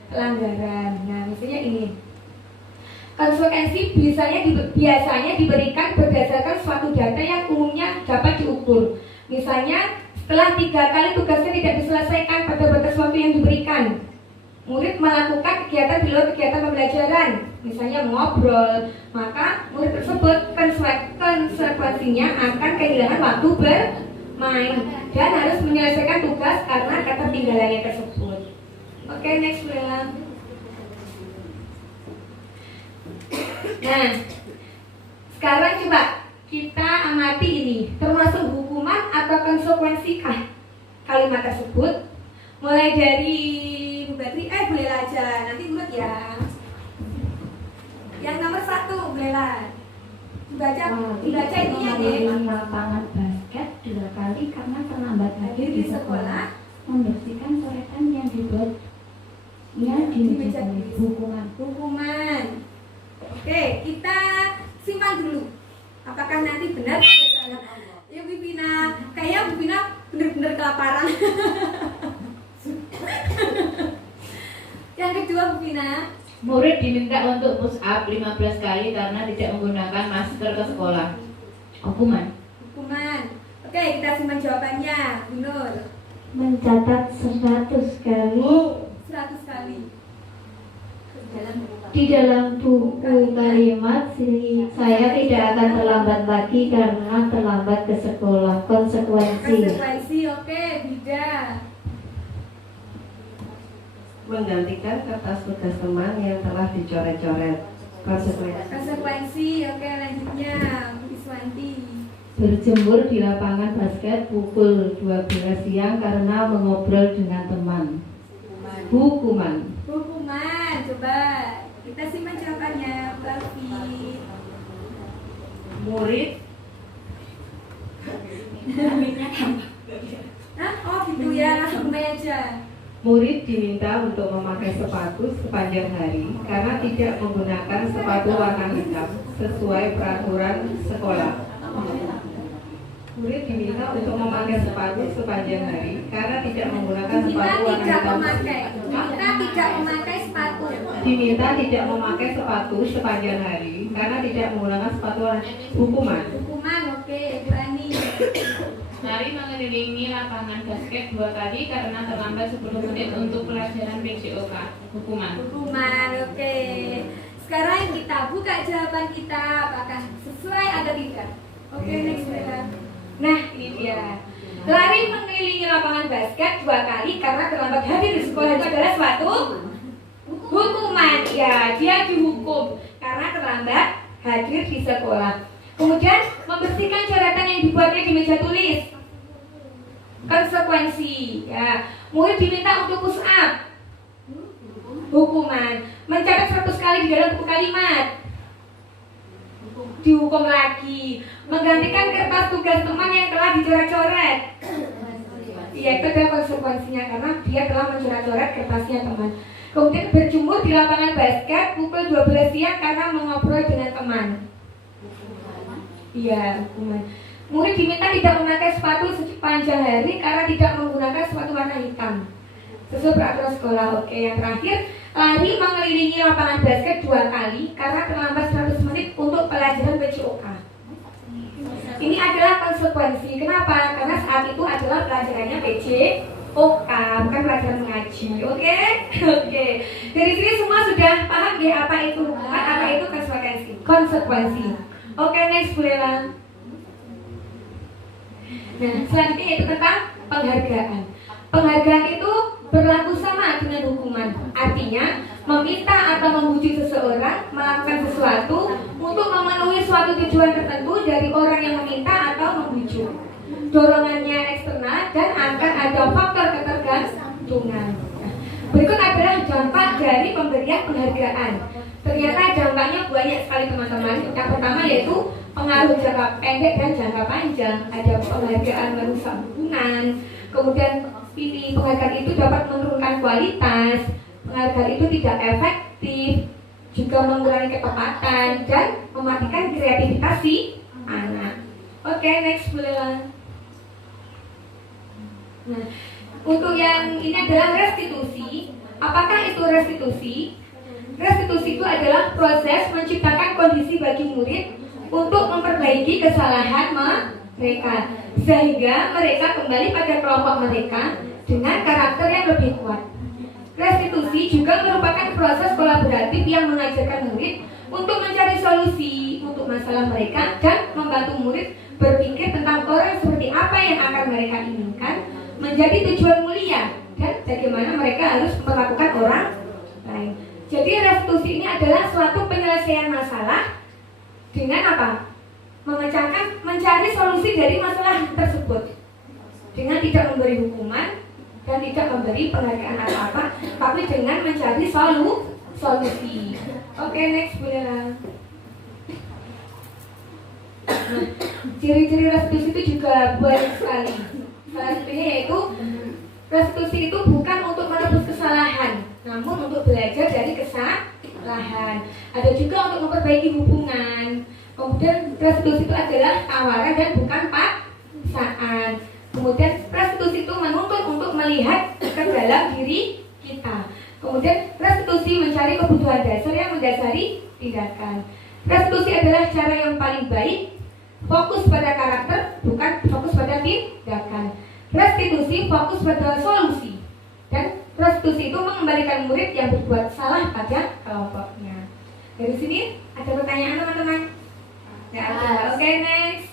pelanggaran. Nah, misalnya ini. Konsekuensi biasanya diberikan berdasarkan suatu data yang umumnya dapat diukur. Misalnya, setelah 3 kali tugasnya tidak diselesaikan pada batas waktu yang diberikan, murid melakukan kegiatan di luar kegiatan pembelajaran, misalnya ngobrol, maka murid tersebut konsekuensinya akan kehilangan waktu bermain dan harus menyelesaikan tugas karena ketertinggalannya tersebut. Oke, next bolehlah. Nah, sekarang coba kita amati ini, termasuk hukuman atau konsekuensi kah kalimat tersebut? Mulai dari Bu Batri, bolehlah aja, nanti urut ya. Yang nomor 1, bolehlah. Dibaca ininya deh. Lapangan basket 2 kali karena terlambat hadir di sekolah. Membersihkan coretan yang dibuatnya di meja tulis. Hukuman. Oke, kita simpan dulu. Apakah nanti benar atau salah? Ya Bu Pina, kayaknya Bu Pina benar-benar kelaparan. Yang kedua Bu Pina, murid diminta untuk push up 15 kali karena tidak menggunakan masker ke sekolah. Hukuman. Oke, kita simpan jawabannya. Bu Nur, Mencatat 100 kali 100 kali. di dalam buku kalimat saya tidak akan terlambat lagi karena terlambat ke sekolah. Konsekuensi. Oke, Bida. Menggantikan kertas tugas teman yang telah dicoret-coret. Konsekuensi. Oke, lanjutnya Bu Iswanti. Berjemur di lapangan basket pukul 12 siang karena mengobrol dengan teman. Hukuman. Coba kita simpan jawabannya, Bu Alfi. Murid Oh gitu ya, langsung aja. Murid diminta untuk memakai sepatu sepanjang hari karena tidak menggunakan sepatu warna hitam sesuai peraturan sekolah. Murid diminta untuk memakai sepatu sepanjang hari karena tidak menggunakan sepatu warna Kita tidak hitam. memakai. Kita tidak memakai sepatu. Diminta tidak memakai sepatu sepanjang hari karena tidak menggunakan sepatu hukuman. Hukuman, oke, berani. Lari mengelilingi lapangan basket 2 kali karena terlambat 10 menit untuk pelajaran PJOK. Hukuman. Hukuman, oke. Sekarang kita buka jawaban kita, apakah sesuai atau tidak. Oke, next Bella. Nah, ini dia. Lari mengelilingi lapangan basket 2 kali karena terlambat hadir di sekolah itu adalah suatu hukuman. Ya, dia dihukum karena terlambat hadir di sekolah. Kemudian membersihkan coretan yang dibuatnya di meja tulis. Konsekuensi, ya. Murid diminta untuk push up. Hukuman. Mencatat 100 kali di dalam buku kalimat. Dihukum lagi. Menggantikan kertas tugas teman yang telah dicoret-coret. Iya, itu adalah konsekuensinya karena dia telah mencoret-coret kertasnya teman. Kemudian berjemur di lapangan basket pukul 12 siang karena mengobrol dengan teman. Iya, hukuman. Murid diminta tidak memakai sepatu sepanjang hari karena tidak menggunakan sepatu warna hitam. Sesuai peraturan sekolah. Oke, yang terakhir, lari mengelilingi lapangan basket 2 kali karena terlambat 100 menit untuk pelajaran PJOK. Ini adalah konsekuensi. Kenapa? Karena saat itu adalah pelajarannya PJOK, bukan pelajaran mengaji. Oke? Oke. Dari sini semua sudah paham ya apa itu hukuman, apa itu konsekuensi. Konsekuensi. Oke, next Bella. Nah, selanjutnya itu tentang penghargaan. Penghargaan itu berlaku sama dengan hukuman. Artinya, meminta atau membujuk seseorang melakukan sesuatu untuk memenuhi suatu tujuan tertentu dari orang yang meminta atau membujuk. Dorongannya eksternal dan akan ada faktor ketergantungan. Berikut adalah dampak dari pemberian penghargaan. Ternyata dampaknya banyak sekali teman-teman. Yang pertama yaitu pengaruh jangka pendek dan jangka panjang. Ada penghargaan merusak hubungan. Kemudian ini penghargaan itu dapat menurunkan kualitas. Penghargaan itu tidak efektif, juga mengurangi ketepatan dan mematikan kreativitas si anak. Oke, next Bella. Nah, untuk yang ini adalah restitusi. Apakah itu restitusi? Restitusi itu adalah proses menciptakan kondisi bagi murid untuk memperbaiki kesalahan mereka sehingga mereka kembali pada kelompok mereka dengan karakter yang lebih kuat. Restitusi juga merupakan proses kolaboratif yang mengajarkan murid untuk mencari solusi untuk masalah mereka dan membantu murid berpikir tentang orang seperti apa yang akan mereka inginkan menjadi tujuan mulia dan bagaimana mereka harus memperlakukan orang lain. Jadi restitusi ini adalah suatu penyelesaian masalah dengan apa? Mencari solusi dari masalah tersebut dengan tidak memberi hukuman dan tidak memberi penghargaan apa-apa, tapi dengan mencari solusi. Oke, next Bella. Nah, ciri-ciri restitusi itu juga banyak sekali. Salah satunya yaitu restitusi itu bukan untuk menebus kesalahan, namun untuk belajar dari kesalahan. Ada juga untuk memperbaiki hubungan. Kemudian restitusi itu adalah tawaran dan bukan paksaan. Kemudian restitusi itu menuntut untuk melihat ke dalam diri kita. Kemudian restitusi mencari kebutuhan dasar yang mendasari tindakan. Restitusi adalah cara yang paling baik, fokus pada karakter, bukan fokus pada tindakan. Restitusi fokus pada solusi. Dan restitusi itu mengembalikan murid yang berbuat salah pada kelompoknya. Dari sini ada pertanyaan teman-teman? Ya, ada. Oke, next.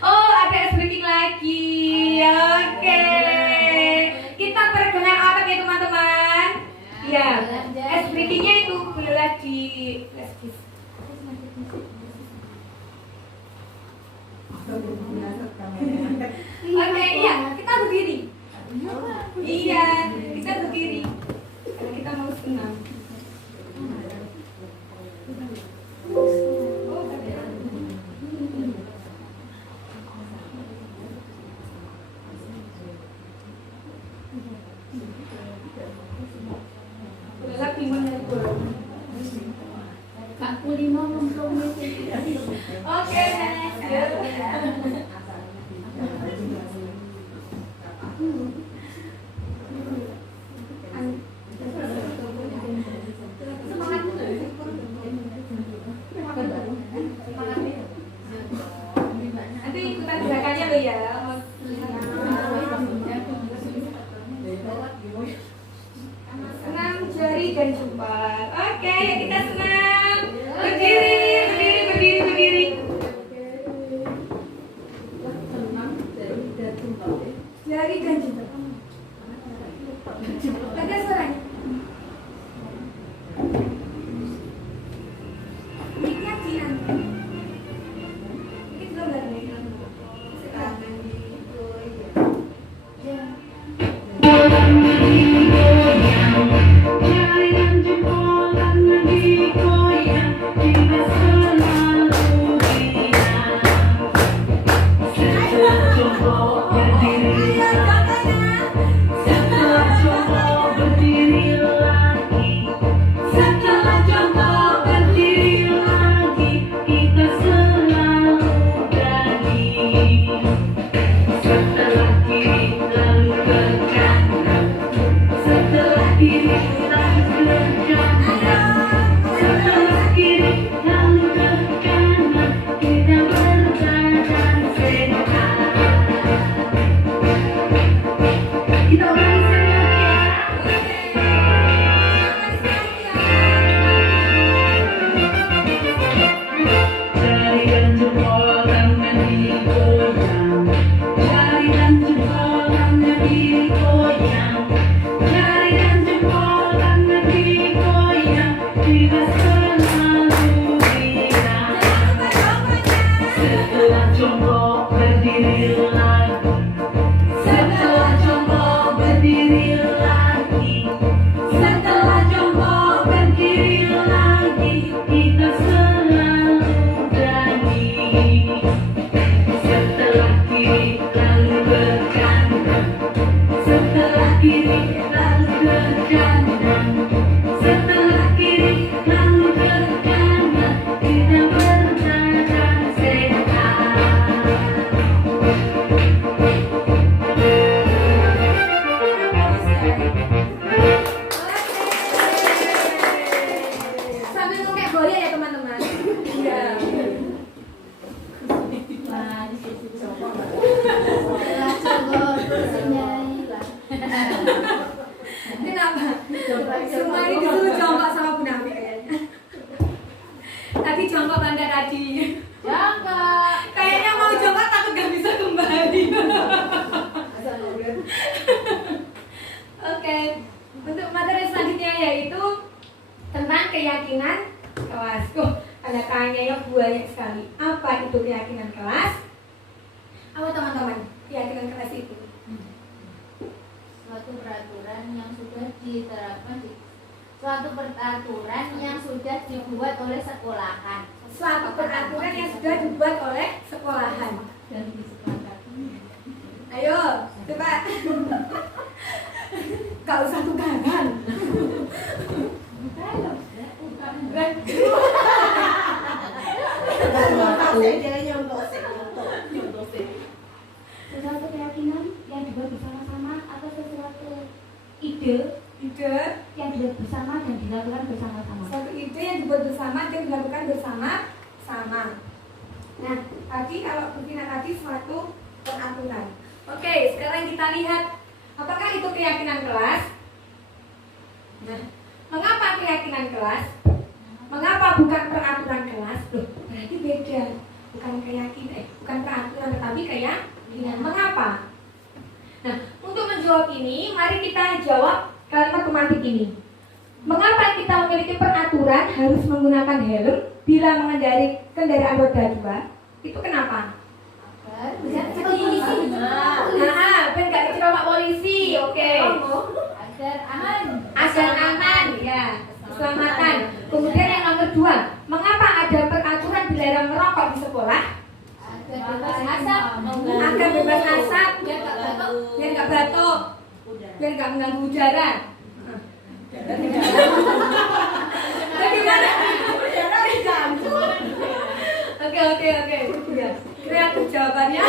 Oh, ada ice breaking lagi. Oke. Kita pergerak otak ya teman-teman. Ya, ice breakingnya itu boleh lagi. Oke, iya, kita berdiri. Iya, kita berdiri. Karena kita mau senam. Kak Kulino mempromos. Oke, Cari janji. Ada suaranya. Mic-nya Cian. Ini belum dari sekarang sambil ngomong goyang ya teman-teman. Iya. Kenapa? Semua ini disuruh jongkok sama Bu Nafi kayaknya. Tadi jongkok Banda tadi. Jongkok. Kayaknya mau jongkok takut gak bisa kembali. Oke, untuk materi selanjutnya yaitu tentang keyakinan kelas. Ada tanya yang banyak sekali. Apa itu keyakinan kelas? Apa teman-teman? Keyakinan kelas itu Suatu peraturan yang sudah diterapkan suatu peraturan yang sudah dibuat oleh sekolahan. suatu peraturan yang sudah dibuat oleh sekolahan. Dan disepakati. Ayo, coba. Gak usah tukaran. Sesuatu keyakinan yang dibuat bersama-sama atau sesuatu ide Ide, yang dibuat bersama dan dilakukan bersama-sama. suatu ide yang dibuat bersama dan dilakukan bersama-sama. Nah, tadi kalau Bukina tadi suatu peraturan. Oke, sekarang kita lihat apakah itu keyakinan kelas? Nah, mengapa keyakinan kelas? Mengapa bukan peraturan kelas? Loh, berarti beda. Bukan keyakinan, bukan peraturan tetapi keyakinan. Mengapa? Nah, untuk menjawab ini, mari kita jawab kalimat pemantik ini. Mengapa kita memiliki peraturan harus menggunakan helm bila mengendarai kendaraan roda 2? Itu kenapa? Bisa polisi. Nah, ben gak dicela Pak polisi. Oke. Agar aman. Agar aman, ya. Keselamatan. Kemudian yang nomor 2, mengapa ada peraturan dilarang merokok di sekolah? Agar bebas asap. Agar bebas asap, Biar gak batuk. biar gak batuk, biar gak mengganggu udara. Bagaimana? Oke. Ya, kreatif jawabannya.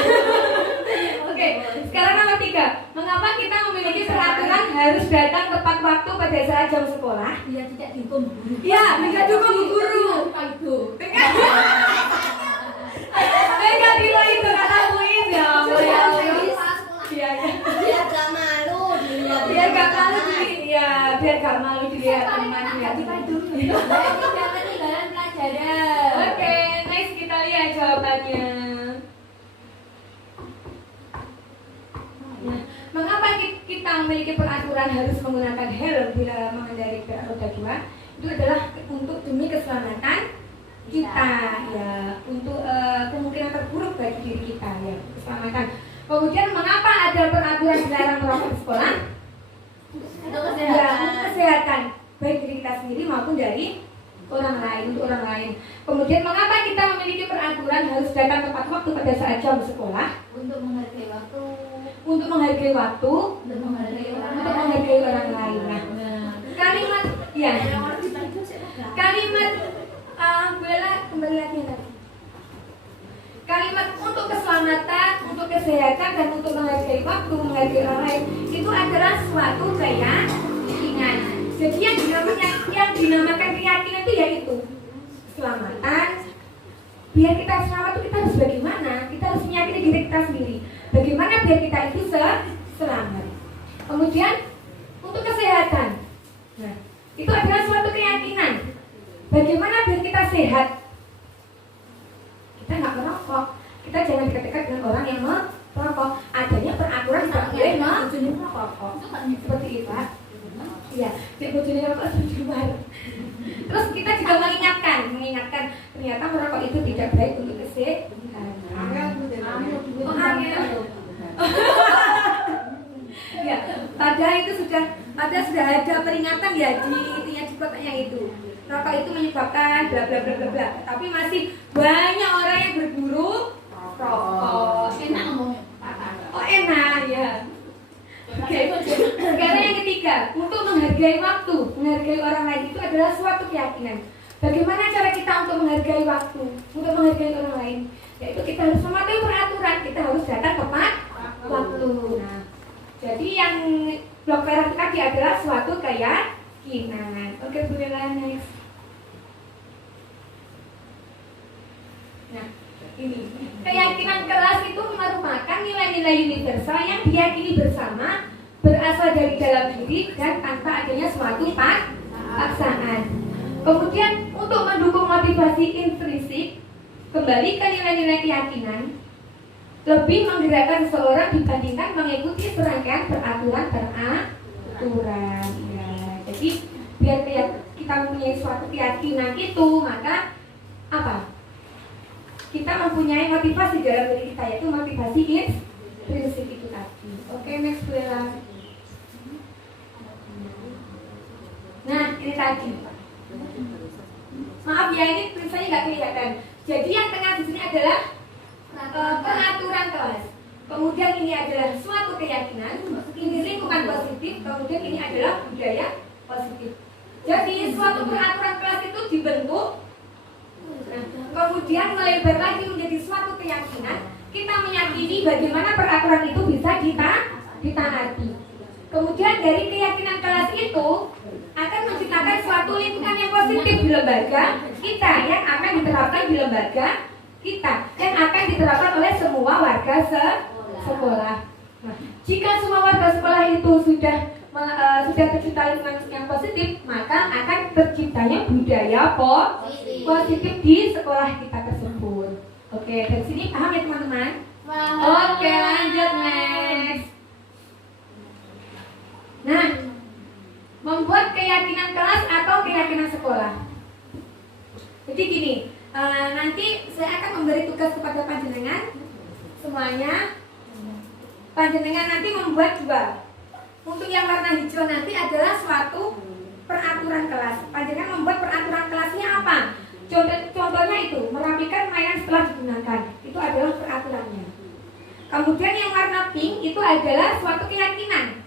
Oke, sekarang nomor 3. Mengapa kita memiliki peraturan harus datang tepat waktu pada saat jam sekolah? Biar tidak dihukum guru. Iya, tidak dihukum guru. Itu. Enggak bila itu kata kuis ya. Iya. Biar gak malu dilihat. Biar gak malu biar gak malu dilihat teman ya. Jangan ketinggalan pelajaran. Oke, next kita lihat jawabannya. Nah, kita memiliki peraturan harus menggunakan helm bila mengendarai kendaraan roda 2, itu adalah untuk demi keselamatan kita, ya, untuk kemungkinan terburuk bagi diri kita, ya, keselamatan. Kemudian mengapa ada peraturan dilarang merokok di sekolah? Untuk Ya, untuk kesehatan baik diri kita sendiri maupun dari orang lain, untuk orang lain. Kemudian mengapa kita memiliki peraturan harus datang tepat waktu pada saat jam sekolah? Untuk menghargai waktu, Untuk menghargai waktu, untuk menghargai orang untuk lain. menghargai orang lain. Nah, kalimat, ya, kalimat Bella kembali lagi tadi. Kalimat untuk keselamatan, untuk kesehatan, dan untuk menghargai waktu, menghargai orang lain itu adalah suatu keyakinan. Jadi yang dinamakan keyakinan itu yaitu keselamatan. Biar kita selamat itu kita harus bagaimana? Kita harus meyakini diri kita sendiri. Bagaimana biar kita itu selamat. Kemudian untuk kesehatan. Nah, itu adalah suatu keyakinan. Bagaimana biar kita sehat? Kita nggak merokok. Kita jangan dekat-dekat dengan orang yang merokok. Adanya peraturan tidak boleh merokok. Seperti itu. Iya, tidak boleh merokok seperti bareng. Terus kita juga mengingatkan ternyata merokok itu tidak baik untuk kesehatan. Oh, angel. Ya, padahal itu sudah ada peringatan ya di kotaknya itu. Rokok itu menyebabkan bla bla bla bla bla. Tapi masih banyak orang yang berburu rokok. Enak ngomongnya. Oh enak ya. Oke. Sekarang yang ketiga, untuk menghargai waktu, menghargai orang lain itu adalah suatu keyakinan. Bagaimana cara kita untuk menghargai waktu, untuk menghargai orang lain? Yaitu kita harus mematuhi peraturan, kita harus datang tepat waktu. Nah, jadi yang blok merah tadi adalah suatu keyakinan. Oke, boleh next. Nah, ini keyakinan kelas itu merupakan nilai-nilai universal yang diyakini bersama, berasal dari dalam diri dan tanpa adanya suatu paksaan. Kemudian untuk mendukung motivasi intrinsik, kembali ke nilai-nilai keyakinan, lebih menggerakkan seseorang dibandingkan mengikuti serangkaian peraturan. Ya, jadi biar kita mempunyai suatu keyakinan itu, maka apa? Kita mempunyai motivasi dalam diri kita, yaitu motivasi intrinsik itu tadi. Oke, next Bella. Nah, ini tadi. Maaf ya, ini tulisannya nggak kelihatan. Jadi yang tengah di sini adalah peraturan kelas. Kemudian ini adalah suatu keyakinan. Ini lingkungan positif. Kemudian ini adalah budaya positif. Jadi suatu peraturan kelas itu dibentuk. Nah, kemudian melebar lagi menjadi suatu keyakinan. Kita meyakini bagaimana peraturan itu bisa ditaati. Kemudian dari keyakinan kelas itu akan menciptakan suatu lingkungan yang positif di lembaga kita, yang akan diterapkan di lembaga kita, yang akan diterapkan oleh semua warga sekolah. Nah, jika semua warga sekolah itu sudah tercipta lingkungan yang positif, maka akan terciptanya budaya positif di sekolah kita tersebut. Oke, dari sini paham ya teman-teman? Oke, lanjut next. Nah, membuat keyakinan kelas atau keyakinan sekolah. Jadi gini, nanti saya akan memberi tugas kepada panjenengan semuanya. Panjenengan nanti membuat dua. Untuk yang warna hijau nanti adalah suatu peraturan kelas. Panjenengan membuat peraturan kelasnya apa? Contohnya itu merapikan mainan setelah digunakan. Itu adalah peraturannya. Kemudian yang warna pink itu adalah suatu keyakinan.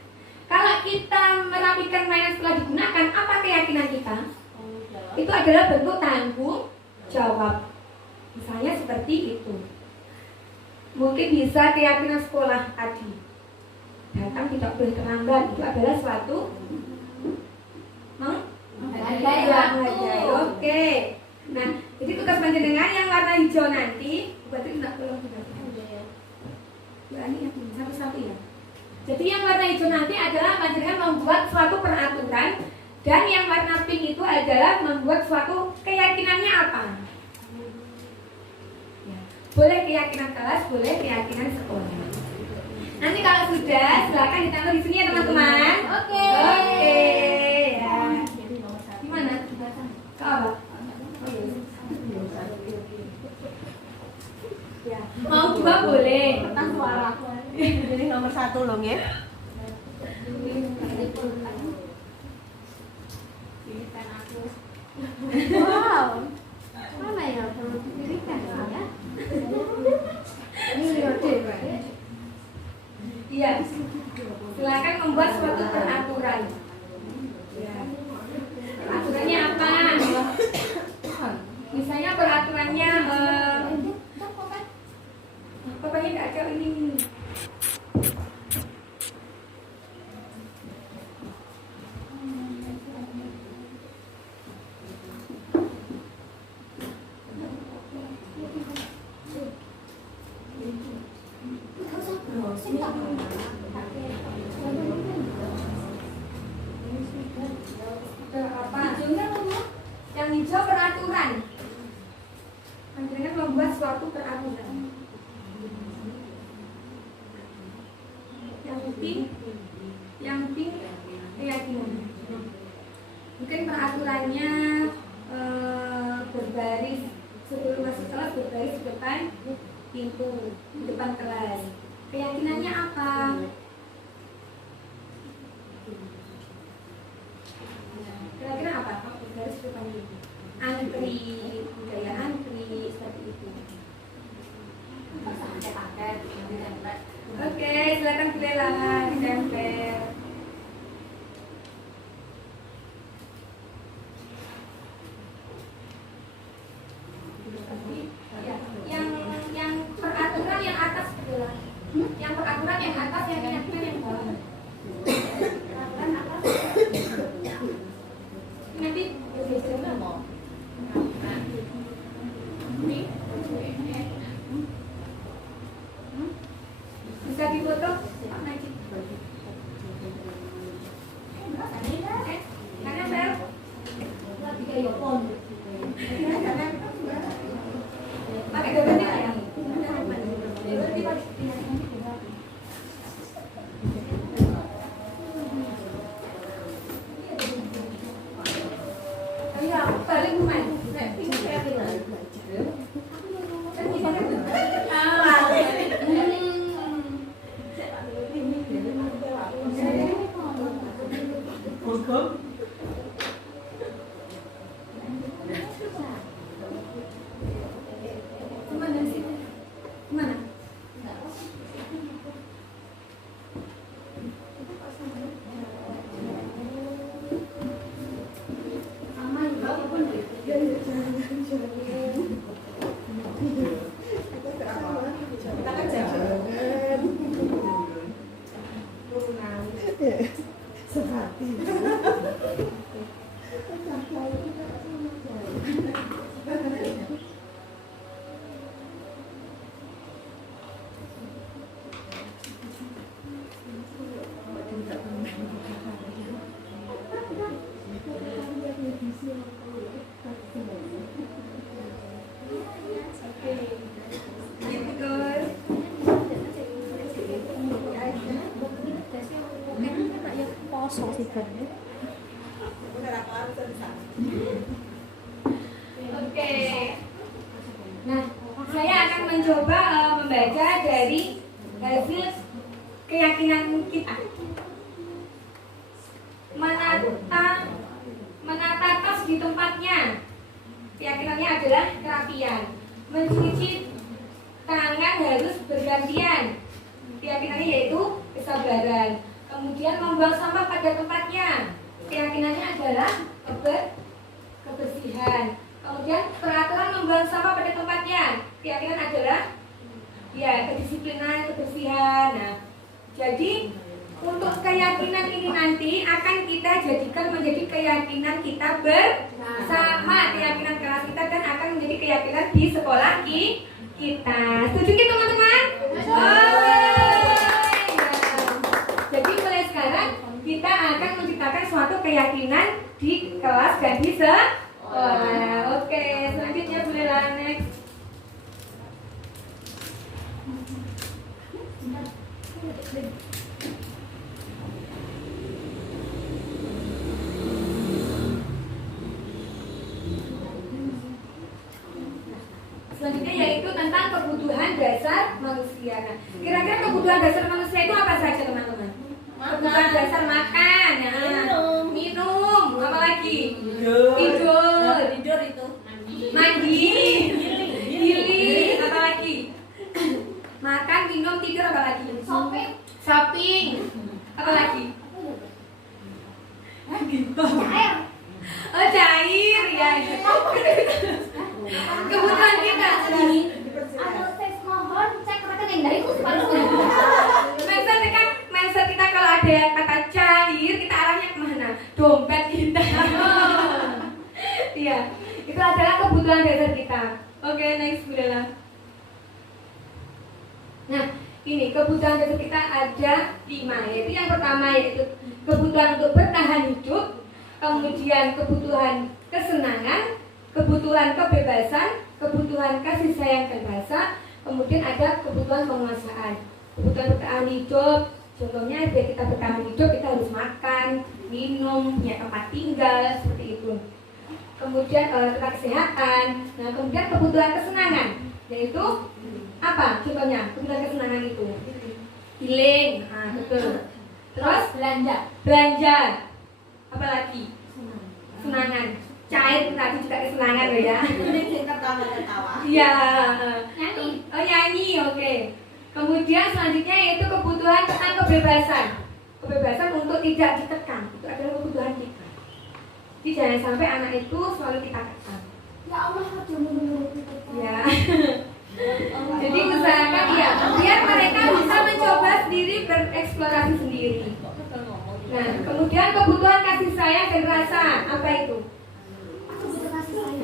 Kalau kita merapikan mainan setelah digunakan, apa keyakinan kita? Itu adalah bentuk tanggung jawab. Misalnya seperti itu. Mungkin bisa keyakinan sekolah tadi. Datang tidak boleh terlambat. Itu adalah suatu menghargai. Oke. Nah, jadi tugas panjenengan yang warna hijau nanti, berarti tidak perlu dibacakan. Ya, ini yang satu-satu ya. Jadi yang warna hijau nanti adalah panjenengan membuat suatu peraturan, dan yang warna pink itu adalah membuat suatu keyakinannya apa? Ya. Boleh keyakinan kelas, boleh keyakinan sekolah. Nanti kalau sudah, silakan ditambah di sini ya teman-teman. Oke. Oke. Ya. Gimana? Kau apa? Ya. Mau dua boleh. Tentang suara. Jadi nomor 1 loh ya. Wow. Mana ya? Dirikan ya. Iya. Silakan membuat suatu peraturan. Ya. Peraturannya apa? Misalnya peraturannya pokoknya nggak ada ini. Apa? Yang hijau peraturan. Panjenengan membuat suatu peraturan. Yang pink keyakinan. Mungkin peraturannya berbaris sebelum masuk kelas berbaris di depan pintu, di depan kelas. Keyakinannya apa? Kira-kira apa? Berbaris di depan pintu. Antri, budaya antri seperti itu. Oke, silakan pilih lah ditempel. Ya, yang peraturan yang atas adalah yang peraturan yang atas, yang keyakinan yang bawah. Peraturan atas. Nanti bergeser mau. Bisa difoto Pak Najib. Karena bel. Pakai gambarnya ya. Ayo, balik rumah. Gimana sih? Gimana? Oke. Nah, saya akan mencoba membaca dari hasil keyakinan kita. Menata tas di tempatnya. Keyakinannya adalah kerapian. Mencuci tangan harus bergantian. Keyakinannya yaitu kesabaran. Kemudian membuang sampah pada tempatnya. Keyakinannya adalah kebersihan. Kemudian peraturan membuang sampah pada tempatnya. Keyakinan adalah ya kedisiplinan, kebersihan. Nah, jadi untuk keyakinan ini nanti akan kita jadikan menjadi keyakinan kita bersama, keyakinan kelas kita, dan akan menjadi keyakinan di sekolah kita. Setuju kita teman-teman? Jadi mulai sekarang kita akan menciptakan suatu keyakinan di kelas dan di sekolah. Oke, selanjutnya bolehlah next. Selanjutnya yaitu tentang kebutuhan dasar manusia. Nah, kira-kira kebutuhan dasar manusia itu apa saja teman-teman? Kebutuhan dasar makan, ya. Minum, apa lagi? Tidur itu. Mandi, giling, apa lagi? Makan, minum, tidur, apa lagi? Shopping, apa lagi? Oh, cair, ya. Kebutuhan kita mindset kita kalau ada kata cair, kita arahnya kemana? Dompet kita. Iya, itu adalah kebutuhan dasar kita. Oke, next Bu Dela. Nah, ini kebutuhan dasar kita ada 5, yaitu yang pertama yaitu kebutuhan untuk bertahan hidup, kemudian kebutuhan kesenangan, kebutuhan kebebasan, kebutuhan kasih sayang dan rasa, kemudian ada kebutuhan penguasaan. Kebutuhan bertahan hidup, contohnya biar kita bertahan hidup kita harus makan, minum, punya tempat tinggal, seperti itu. Kemudian tentang kesehatan. Nah, kemudian kebutuhan kesenangan, yaitu apa? Contohnya kebutuhan kesenangan itu healing, betul. Terus belanja, apa lagi? Kesenangan. Cair tadi juga kesenangan loh ya. Iya. Nyanyi, oke. Kemudian selanjutnya yaitu kebutuhan tentang kebebasan. Kebebasan untuk tidak ditekan. Itu adalah kebutuhan kita. Jadi jangan sampai anak itu selalu kita tekan. Ya Allah, Ya. Jadi usahakan ya, biar mereka bisa mencoba sendiri, bereksplorasi sendiri. Nah, kemudian kebutuhan kasih sayang dan rasa, apa itu?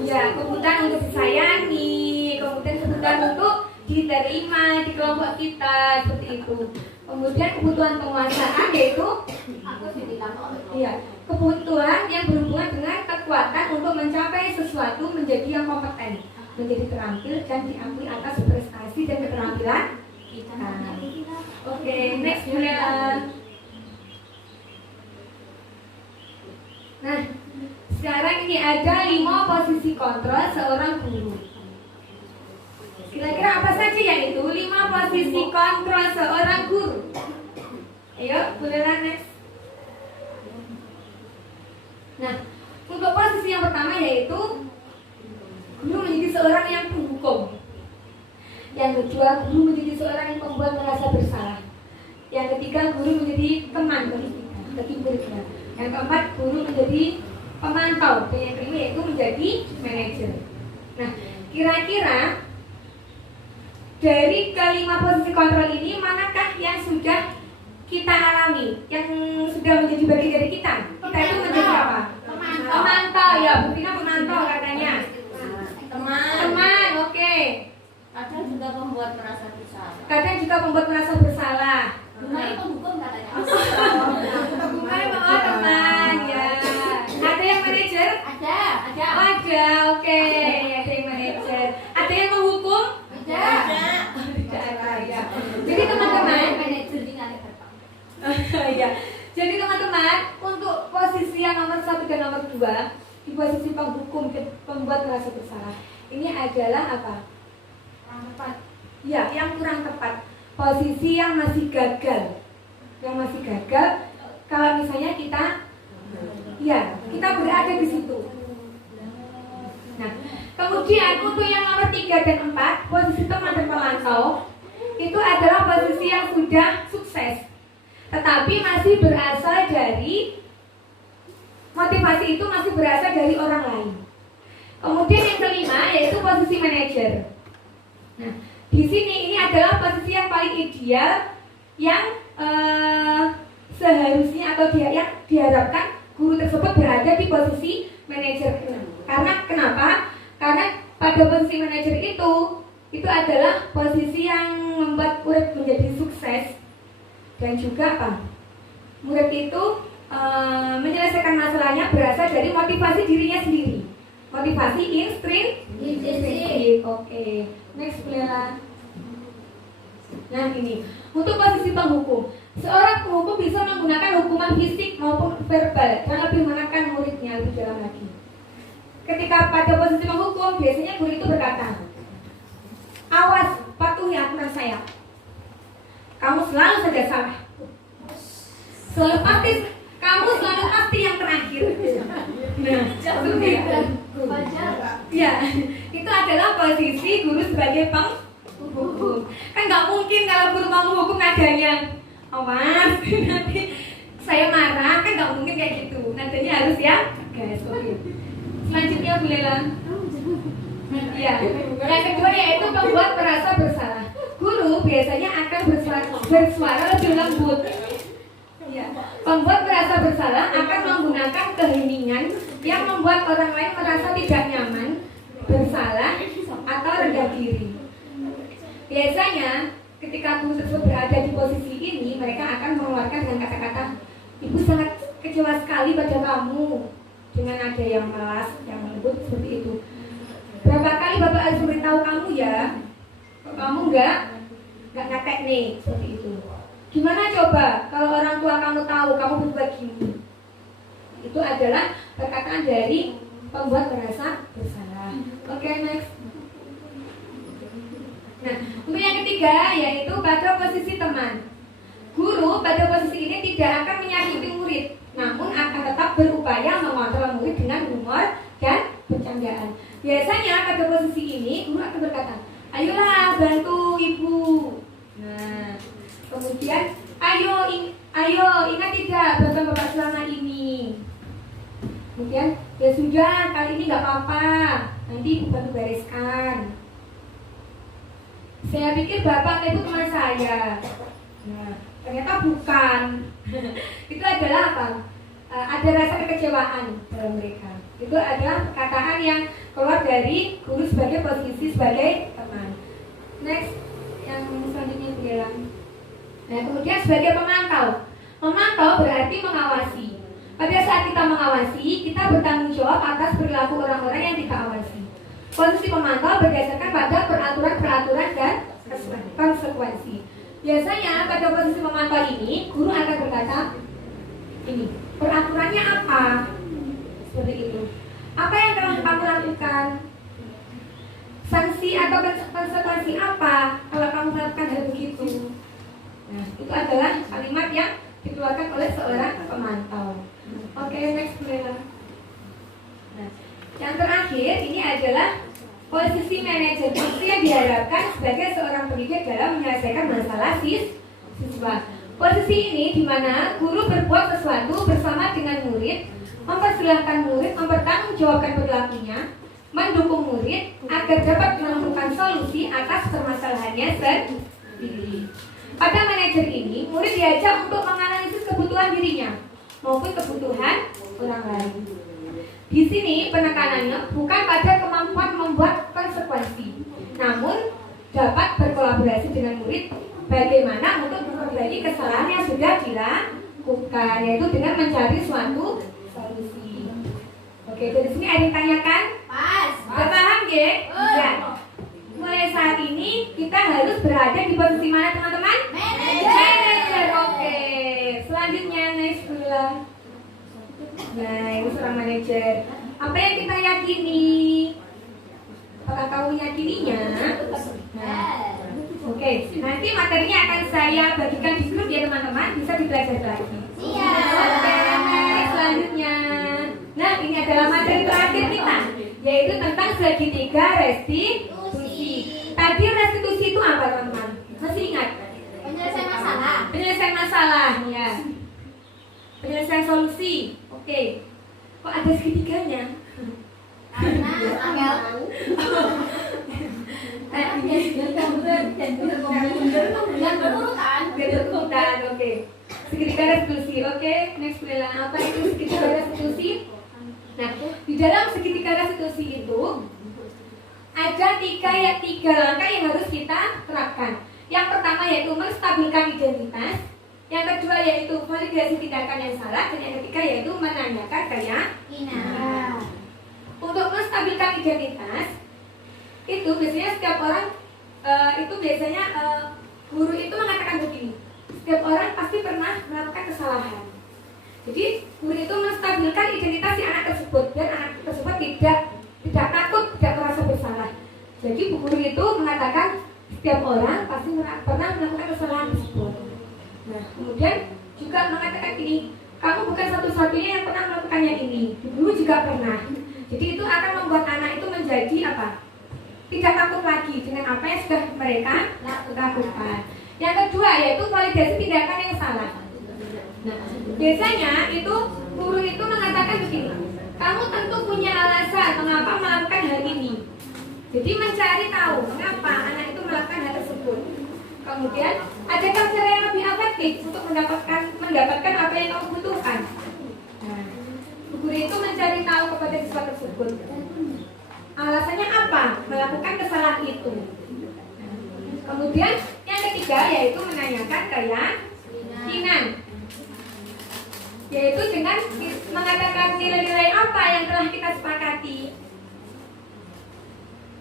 Ya, kebutuhan untuk disayangi, kemudian kebutuhan untuk diterima di kelompok kita, seperti itu. Kemudian kebutuhan penguasaan yaitu kebutuhan yang berhubungan dengan kekuatan untuk mencapai sesuatu menjadi yang kompeten, menjadi terampil dan diakui atas prestasi dan keterampilan kita. Oke, next boleh. Nah, sekarang ini ada 5 posisi kontrol seorang guru. Kira-kira apa saja yang itu? 5 posisi kontrol seorang guru. Ayo, bolehlah next. Nah, untuk posisi yang pertama yaitu guru menjadi seorang yang penghukum. Yang kedua, guru menjadi seorang yang membuat merasa bersalah. Yang ketiga, guru menjadi teman bagi muridnya. Yang keempat, guru menjadi pemantau. Dan yang kelima yaitu menjadi manajer. Nah, kira-kira dari kelima posisi kontrol ini manakah yang sudah kita alami, yang sudah menjadi bagian dari kita? Kita itu menjadi apa? Pemantau, ya, buktinya pemantau katanya. Teman, oke. Kadang juga membuat merasa bersalah. Kadang juga membuat merasa bersalah. Bungai penghukum katanya. Bungai memang teman, ya. Ada yang manajer? Ada. Oh, ada, oke. Ada yang manajer. Ada yang menghukum? Ada. Tidak ada, ya. Jadi teman-teman, Manajer di nanti ya. Jadi teman-teman, untuk posisi yang nomor 1 dan nomor 2, di posisi penghukum dan pembuat merasa bersalah, ini adalah apa? kurang tepat. Ya, yang kurang tepat. Posisi yang masih gagal. Yang masih gagal kalau misalnya kita kita berada di situ. Nah, kemudian untuk yang nomor 3 dan 4, posisi teman dan pemantau, itu adalah posisi yang sudah sukses, tetapi masih berasal dari motivasi itu masih berasal dari orang lain. Kemudian yang kelima yaitu posisi manajer. Nah, di sini ini adalah posisi yang paling ideal yang seharusnya atau yang diharapkan guru tersebut berada di posisi manajer. Karena kenapa? Karena pada posisi manajer itu adalah posisi yang membuat murid menjadi sukses dan juga apa? Murid itu menyelesaikan masalahnya berasal dari motivasi dirinya sendiri. Motivasi intrinsik. Oke. Next, Bella. Nah ini, untuk posisi penghukum, seorang penghukum bisa menggunakan hukuman fisik maupun verbal dan lebih menekan muridnya lebih dalam lagi. Ketika pada posisi menghukum, biasanya guru itu berkata, awas, patuhi aturan saya. Kamu selalu saja salah. Kamu selalu pasti yang terakhir. Nah, seperti itu. Ya, itu adalah posisi guru sebagai penghukum. Kan nggak mungkin kalau guru mau menghukum nadanya, awas, nanti saya marah, kan nggak mungkin kayak gitu. Nadanya harus ya, guys, seperti itu. Selanjutnya Bu Lela. Ya, yang kedua yaitu membuat merasa bersalah. Guru biasanya akan bersuara lebih lembut. Ya, pembuat merasa bersalah akan menggunakan keheningan yang membuat orang lain merasa tidak nyaman, bersalah, atau rendah diri. Biasanya ketika guru tersebut berada di posisi ini, mereka akan mengeluarkan dengan kata-kata, ibu sangat kecewa sekali pada kamu, dengan nada yang melas, yang lembut seperti itu. Berapa kali bapak harus beritahu kamu ya, kok kamu nggak ngetek nih, seperti itu. Gimana coba kalau orang tua kamu tahu kamu berbuat gini? Itu adalah perkataan dari pembuat merasa bersalah. Oke, next. Nah, untuk yang ketiga yaitu pada posisi teman. Guru pada posisi ini tidak akan menyakiti murid, namun akan tetap berupaya mengontrol murid dengan humor dan bercandaan. Biasanya pada posisi ini guru akan berkata, ayolah bantu ibu. Nah, kemudian ayo ingat tidak bantuan bapak selama ini. Kemudian ya sudah, kali ini nggak apa-apa, nanti ibu bantu bereskan. Saya pikir bapak itu teman saya. Nah, ternyata bukan. Itu adalah apa? Ada rasa kekecewaan dalam mereka. Itu adalah perkataan yang keluar dari guru sebagai posisi sebagai teman. Next, yang selanjutnya bilang. Nah, kemudian sebagai pemantau. Memantau berarti mengawasi. Pada saat kita mengawasi, kita bertanggung jawab atas perilaku orang-orang yang kita awasi. Posisi pemantau berdasarkan pada peraturan-peraturan dan konsekuensi. Biasanya pada posisi memantau ini, guru akan berkata, ini peraturannya apa? Seperti itu. Apa yang kamu lakukan? Sanksi atau konsekuensi apa kalau kamu melakukan hal begitu? Nah, itu adalah kalimat yang dikeluarkan oleh seorang pemantau. Oke, next Bella. Nah, yang terakhir ini adalah posisi manajer. Posisi yang diharapkan sebagai seorang pendidik dalam menyelesaikan masalah siswa. Posisi ini di mana guru berbuat sesuatu bersama dengan murid, mempersilahkan murid mempertanggungjawabkan perilakunya, mendukung murid agar dapat menemukan solusi atas permasalahannya sendiri. Pada manajer ini, murid diajak untuk menganalisis kebutuhan dirinya maupun kebutuhan orang lain. Di sini penekanannya bukan pada kemampuan membuat konsekuensi, namun dapat berkolaborasi dengan murid bagaimana untuk memperbaiki kesalahan yang sudah dilakukan, yaitu dengan mencari suatu solusi. Oke, dari sini ada yang tanyakan? Pas. Sudah paham ya? Ya. Mulai saat ini kita harus berada di posisi mana teman-teman? Manager. Oke. Selanjutnya next dulu. Nah, ini seorang manajer. Apa yang kita yakini? Apakah kamu meyakininya? Nah, oke. Nanti materinya akan saya bagikan di grup ya teman-teman. Bisa dipelajari lagi. Iya. Oke, next selanjutnya. Nah, ini adalah materi terakhir kita, yaitu tentang segitiga restitusi. Tadi restitusi itu apa teman-teman? Masih ingat? Penyelesaian masalah. Penyelesaian masalah, ya. Penyelesaian solusi. Oke. Kok ada segitiganya? Karena angel. Berurutan, oke. Segitiga restitusi, oke. Next Bella, apa itu segitiga restitusi? Nah, di dalam segitiga restitusi itu ada tiga langkah yang harus kita terapkan. Yang pertama yaitu menstabilkan identitas, yang kedua yaitu validasi tindakan yang salah, dan yang ketiga yaitu menanyakan keyakinan. Untuk menstabilkan identitas itu biasanya setiap orang itu biasanya Guru itu mengatakan begini, setiap orang pasti pernah melakukan kesalahan. Jadi guru itu menstabilkan identitas si anak tersebut dan anak tersebut tidak takut, tidak merasa bersalah. Jadi bu guru itu mengatakan setiap orang pasti pernah melakukan kesalahan tersebut. Nah, kemudian juga mengatakan ini, kamu bukan satu-satunya yang pernah melakukannya ini. Dulu juga pernah. Jadi itu akan membuat anak itu menjadi apa? Tidak takut lagi dengan apa yang sudah mereka lakukan. Yang kedua yaitu validasi tindakan yang salah. Nah, biasanya itu guru itu mengatakan begini, kamu tentu punya alasan mengapa melakukan hal ini. Jadi mencari tahu mengapa anak itu melakukan hal tersebut. Kemudian adakah cara yang lebih efektif untuk mendapatkan apa yang kamu butuhkan. Nah, guru itu mencari tahu kepada siswa tersebut. Alasannya apa melakukan kesalahan itu. Kemudian yang ketiga yaitu menanyakan keyakinan, yaitu dengan mengatakan nilai-nilai apa yang telah kita sepakati.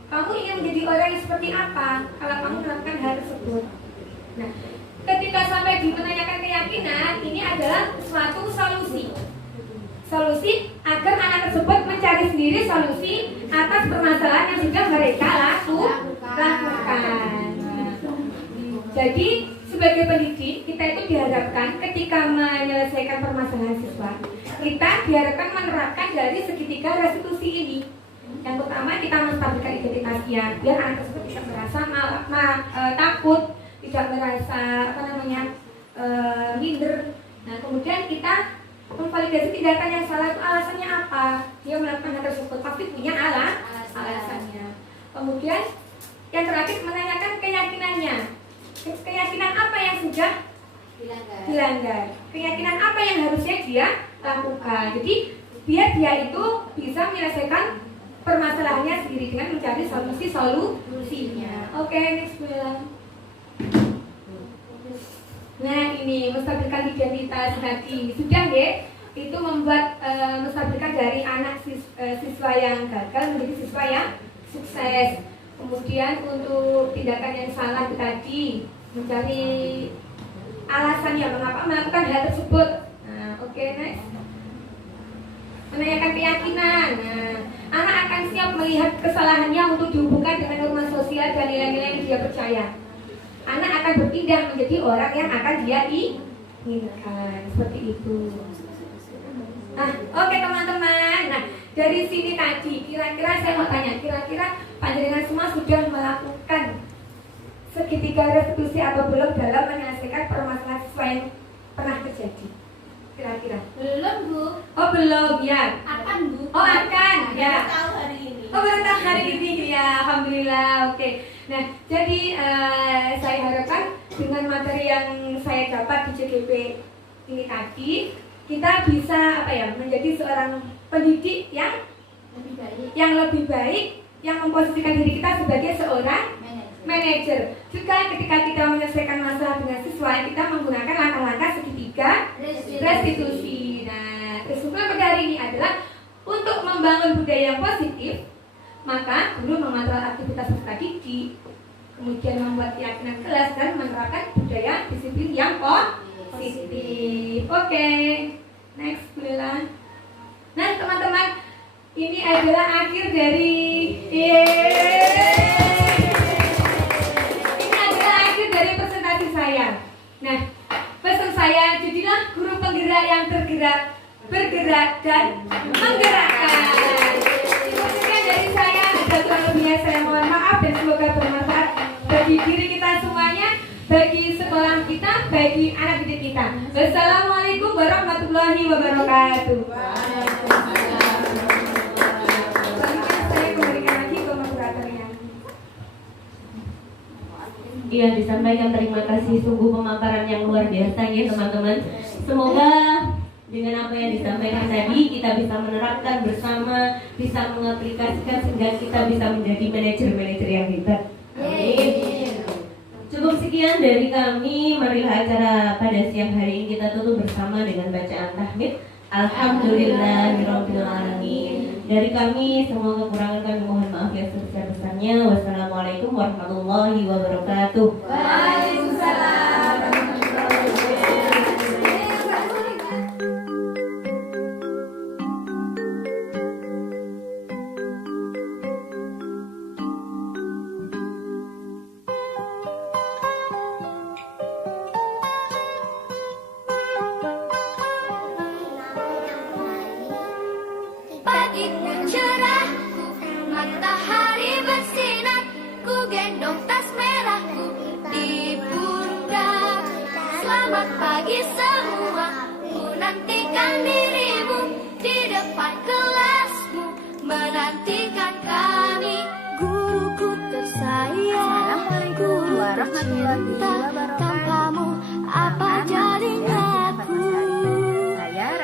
Kamu ingin menjadi orang yang seperti apa kalau kamu melakukan hal tersebut. Nah, ketika sampai di menanyakan keyakinan, ini adalah suatu solusi agar anak tersebut mencari sendiri solusi atas permasalahan yang sudah mereka lakukan. Jadi sebagai pendidik kita itu diharapkan ketika menyelesaikan permasalahan siswa, kita diharapkan menerapkan dari segitiga restitusi ini. Yang pertama kita menstabilkan identitasnya biar anak tersebut tidak merasa takut, tidak merasa minder. Nah, kemudian kita memvalidasi tindakan yang salah itu alasannya apa? Dia melakukan hal tersebut pasti punya alasannya. Kemudian yang terakhir menanyakan keyakinannya. Keyakinan apa yang sudah dilanggar? Keyakinan apa yang harusnya dia lakukan? Jadi biar dia itu bisa menyelesaikan permasalahannya sendiri dengan mencari solusinya. Oke, next bilang. Nah, ini menstabilkan identitas hati. Sudah ya, itu membuat menstabilkan dari anak siswa yang gagal menjadi siswa yang sukses. Kemudian untuk tindakan yang salah tadi, mencari alasannya mengapa melakukan hal tersebut. Nah, oke, next. Menanyakan keyakinan. Nah, anak akan siap melihat kesalahannya untuk dihubungkan dengan norma sosial dan nilai-nilai yang dia percaya. Anak akan berpindah menjadi orang yang akan dia inginkan. Seperti itu. Nah, oke teman-teman. Nah, dari sini tadi, kira-kira saya mau tanya, kira-kira panjenengan semua sudah melakukan segitiga restitusi atau belum dalam menyelesaikan permasalahan siswa yang pernah terjadi? Kira-kira? Belum, Bu. Oh, belum, ya. Akan, Bu. Oh, akan, ya. Baru tahu hari ini. Oh, baru tahu hari ini, ya. Alhamdulillah, oke. Nah, jadi saya harapkan dengan materi yang saya dapat di CGP ini tadi, kita bisa menjadi seorang pendidik yang lebih baik, yang memposisikan diri kita sebagai seorang manajer. Juga ketika kita menyelesaikan masalah dengan siswa, kita menggunakan langkah-langkah segitiga restitusi. Nah, kesimpulan pada hari ini adalah untuk membangun budaya yang positif, maka guru memantau aktivitas peserta didik, kemudian membuat keyakinan kelas dan menerapkan budaya disiplin yang positif. Oke, next Bella. Nah, teman-teman, ini adalah akhir dari presentasi saya. Nah, pesan saya, jadilah guru penggerak yang tergerak, bergerak dan menggerakkan. Sekian dari saya, ada kurang lebihnya saya mohon maaf dan semoga bermanfaat bagi diri kita semuanya, bagi sekolah kita, bagi anak didik kita. Wassalamualaikum warahmatullahi wabarakatuh. Saya kembalikan lagi ke moderatornya. Iya, disampaikan terima kasih, sungguh pemaparan yang luar biasa ya teman-teman. Semoga dengan apa yang disampaikan tadi kita bisa menerapkan bersama, bisa mengaplikasikan sehingga kita bisa menjadi manajer-manajer yang hebat. Amin. Cukup sekian dari kami. Marilah acara pada siang hari ini kita tutup bersama dengan bacaan tahmid. Alhamdulillahirabbil alamin. Dari kami semua kekurangan kami mohon maaf yang sebesar-besarnya. Wassalamualaikum warahmatullahi wabarakatuh. Waalaikumsalam. Selamat pagi semua, ku nantikan dirimu di depan kelasmu, menantikan kami. Guruku tersayang, guru tercinta, tanpamu apa jadinya aku?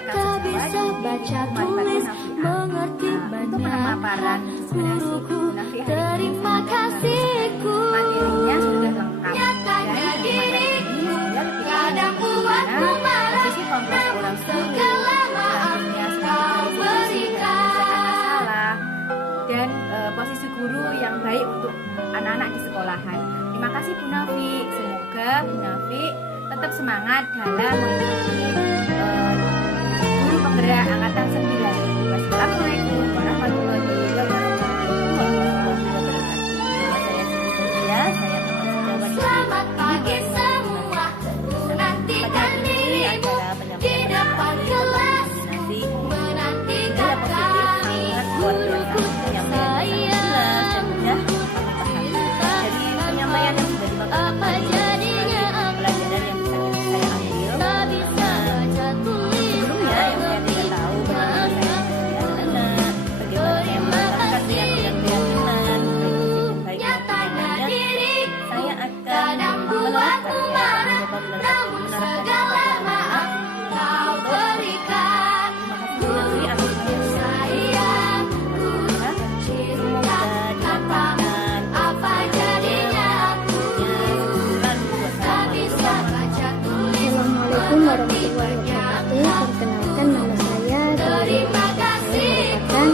Tak bisa baca tulis, mengerti banyak hal. Guruku, terima kasihku. Nyatanya diriku kadang buatku marah, namun segala maaf kau berikan. Dan posisi guru yang baik untuk anak-anak di sekolahan. Terima kasih Bu Nafi. Semoga Bu Nafi tetap semangat dalam mengikuti guru penggerak angkatan 9. Wassalamualaikum warahmatullahi wabarakatuh. Saya Siti, saya teman sejawat. Selamat pagi semua, menantikan dirimu di depan kelasmu, menantikan kami. Guruku tersayang, Dari penyampaian yang sudah dimaksud apa jadinya aku? pelajaran yang bisa saya ambil. Tak bisa baca tulis, Sebelumnya yang saya tidak tahu bagaimana saya menjadi anak-anak, bagaimana saya menerapkan yang keyakinan, baik nyatanya diriku saya akan kadang buatku marah, namun segala maaf kau berikan. Guruku tersayang, guru cinta, tanpamu apa jadinya aku? Tak bisa baca tulis, Assalamualaikum warahmatullahi wabarakatuh. Perkenalkan, nama saya terima kasih. merupakan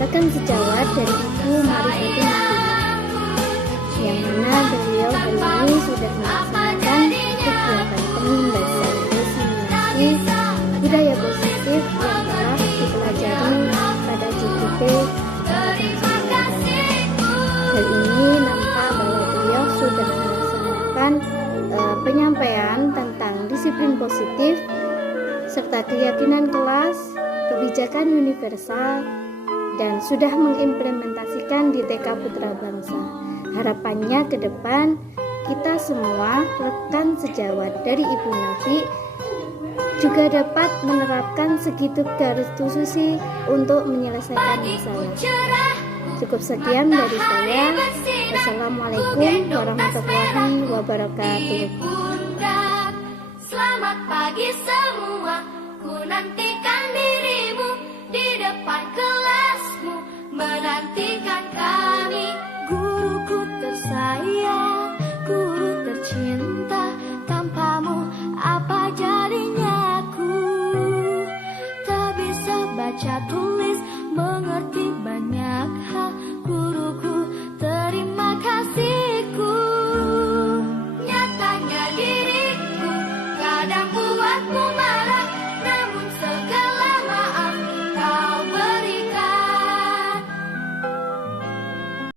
rekan sejawat dari Ibu Marifati Nafi, yang mana beliau hari ini sudah melaksanakan kegiatan penuh bahasa Inggris simulasi budaya positif yang telah dipelajari pada JGP angkatan 9. Hal ini nampak bahwa beliau sudah melaksanakan penyampaian tentang disiplin positif serta keyakinan kelas, kebijakan universal, dan sudah mengimplementasikan di TK Putra Bangsa. Harapannya ke depan kita semua rekan sejawat dari Ibu Nafi juga dapat menerapkan segitu garis susi untuk menyelesaikan masalah. Cukup sekian dari saya. Wassalamualaikum warahmatullahi wabarakatuh. Selamat pagi semua, ku nantikan dirimu di depan kelasmu, menantikan kami. Guruku tersayang, guru tercinta, tanpamu apa jadinya aku? Tak bisa baca tulis.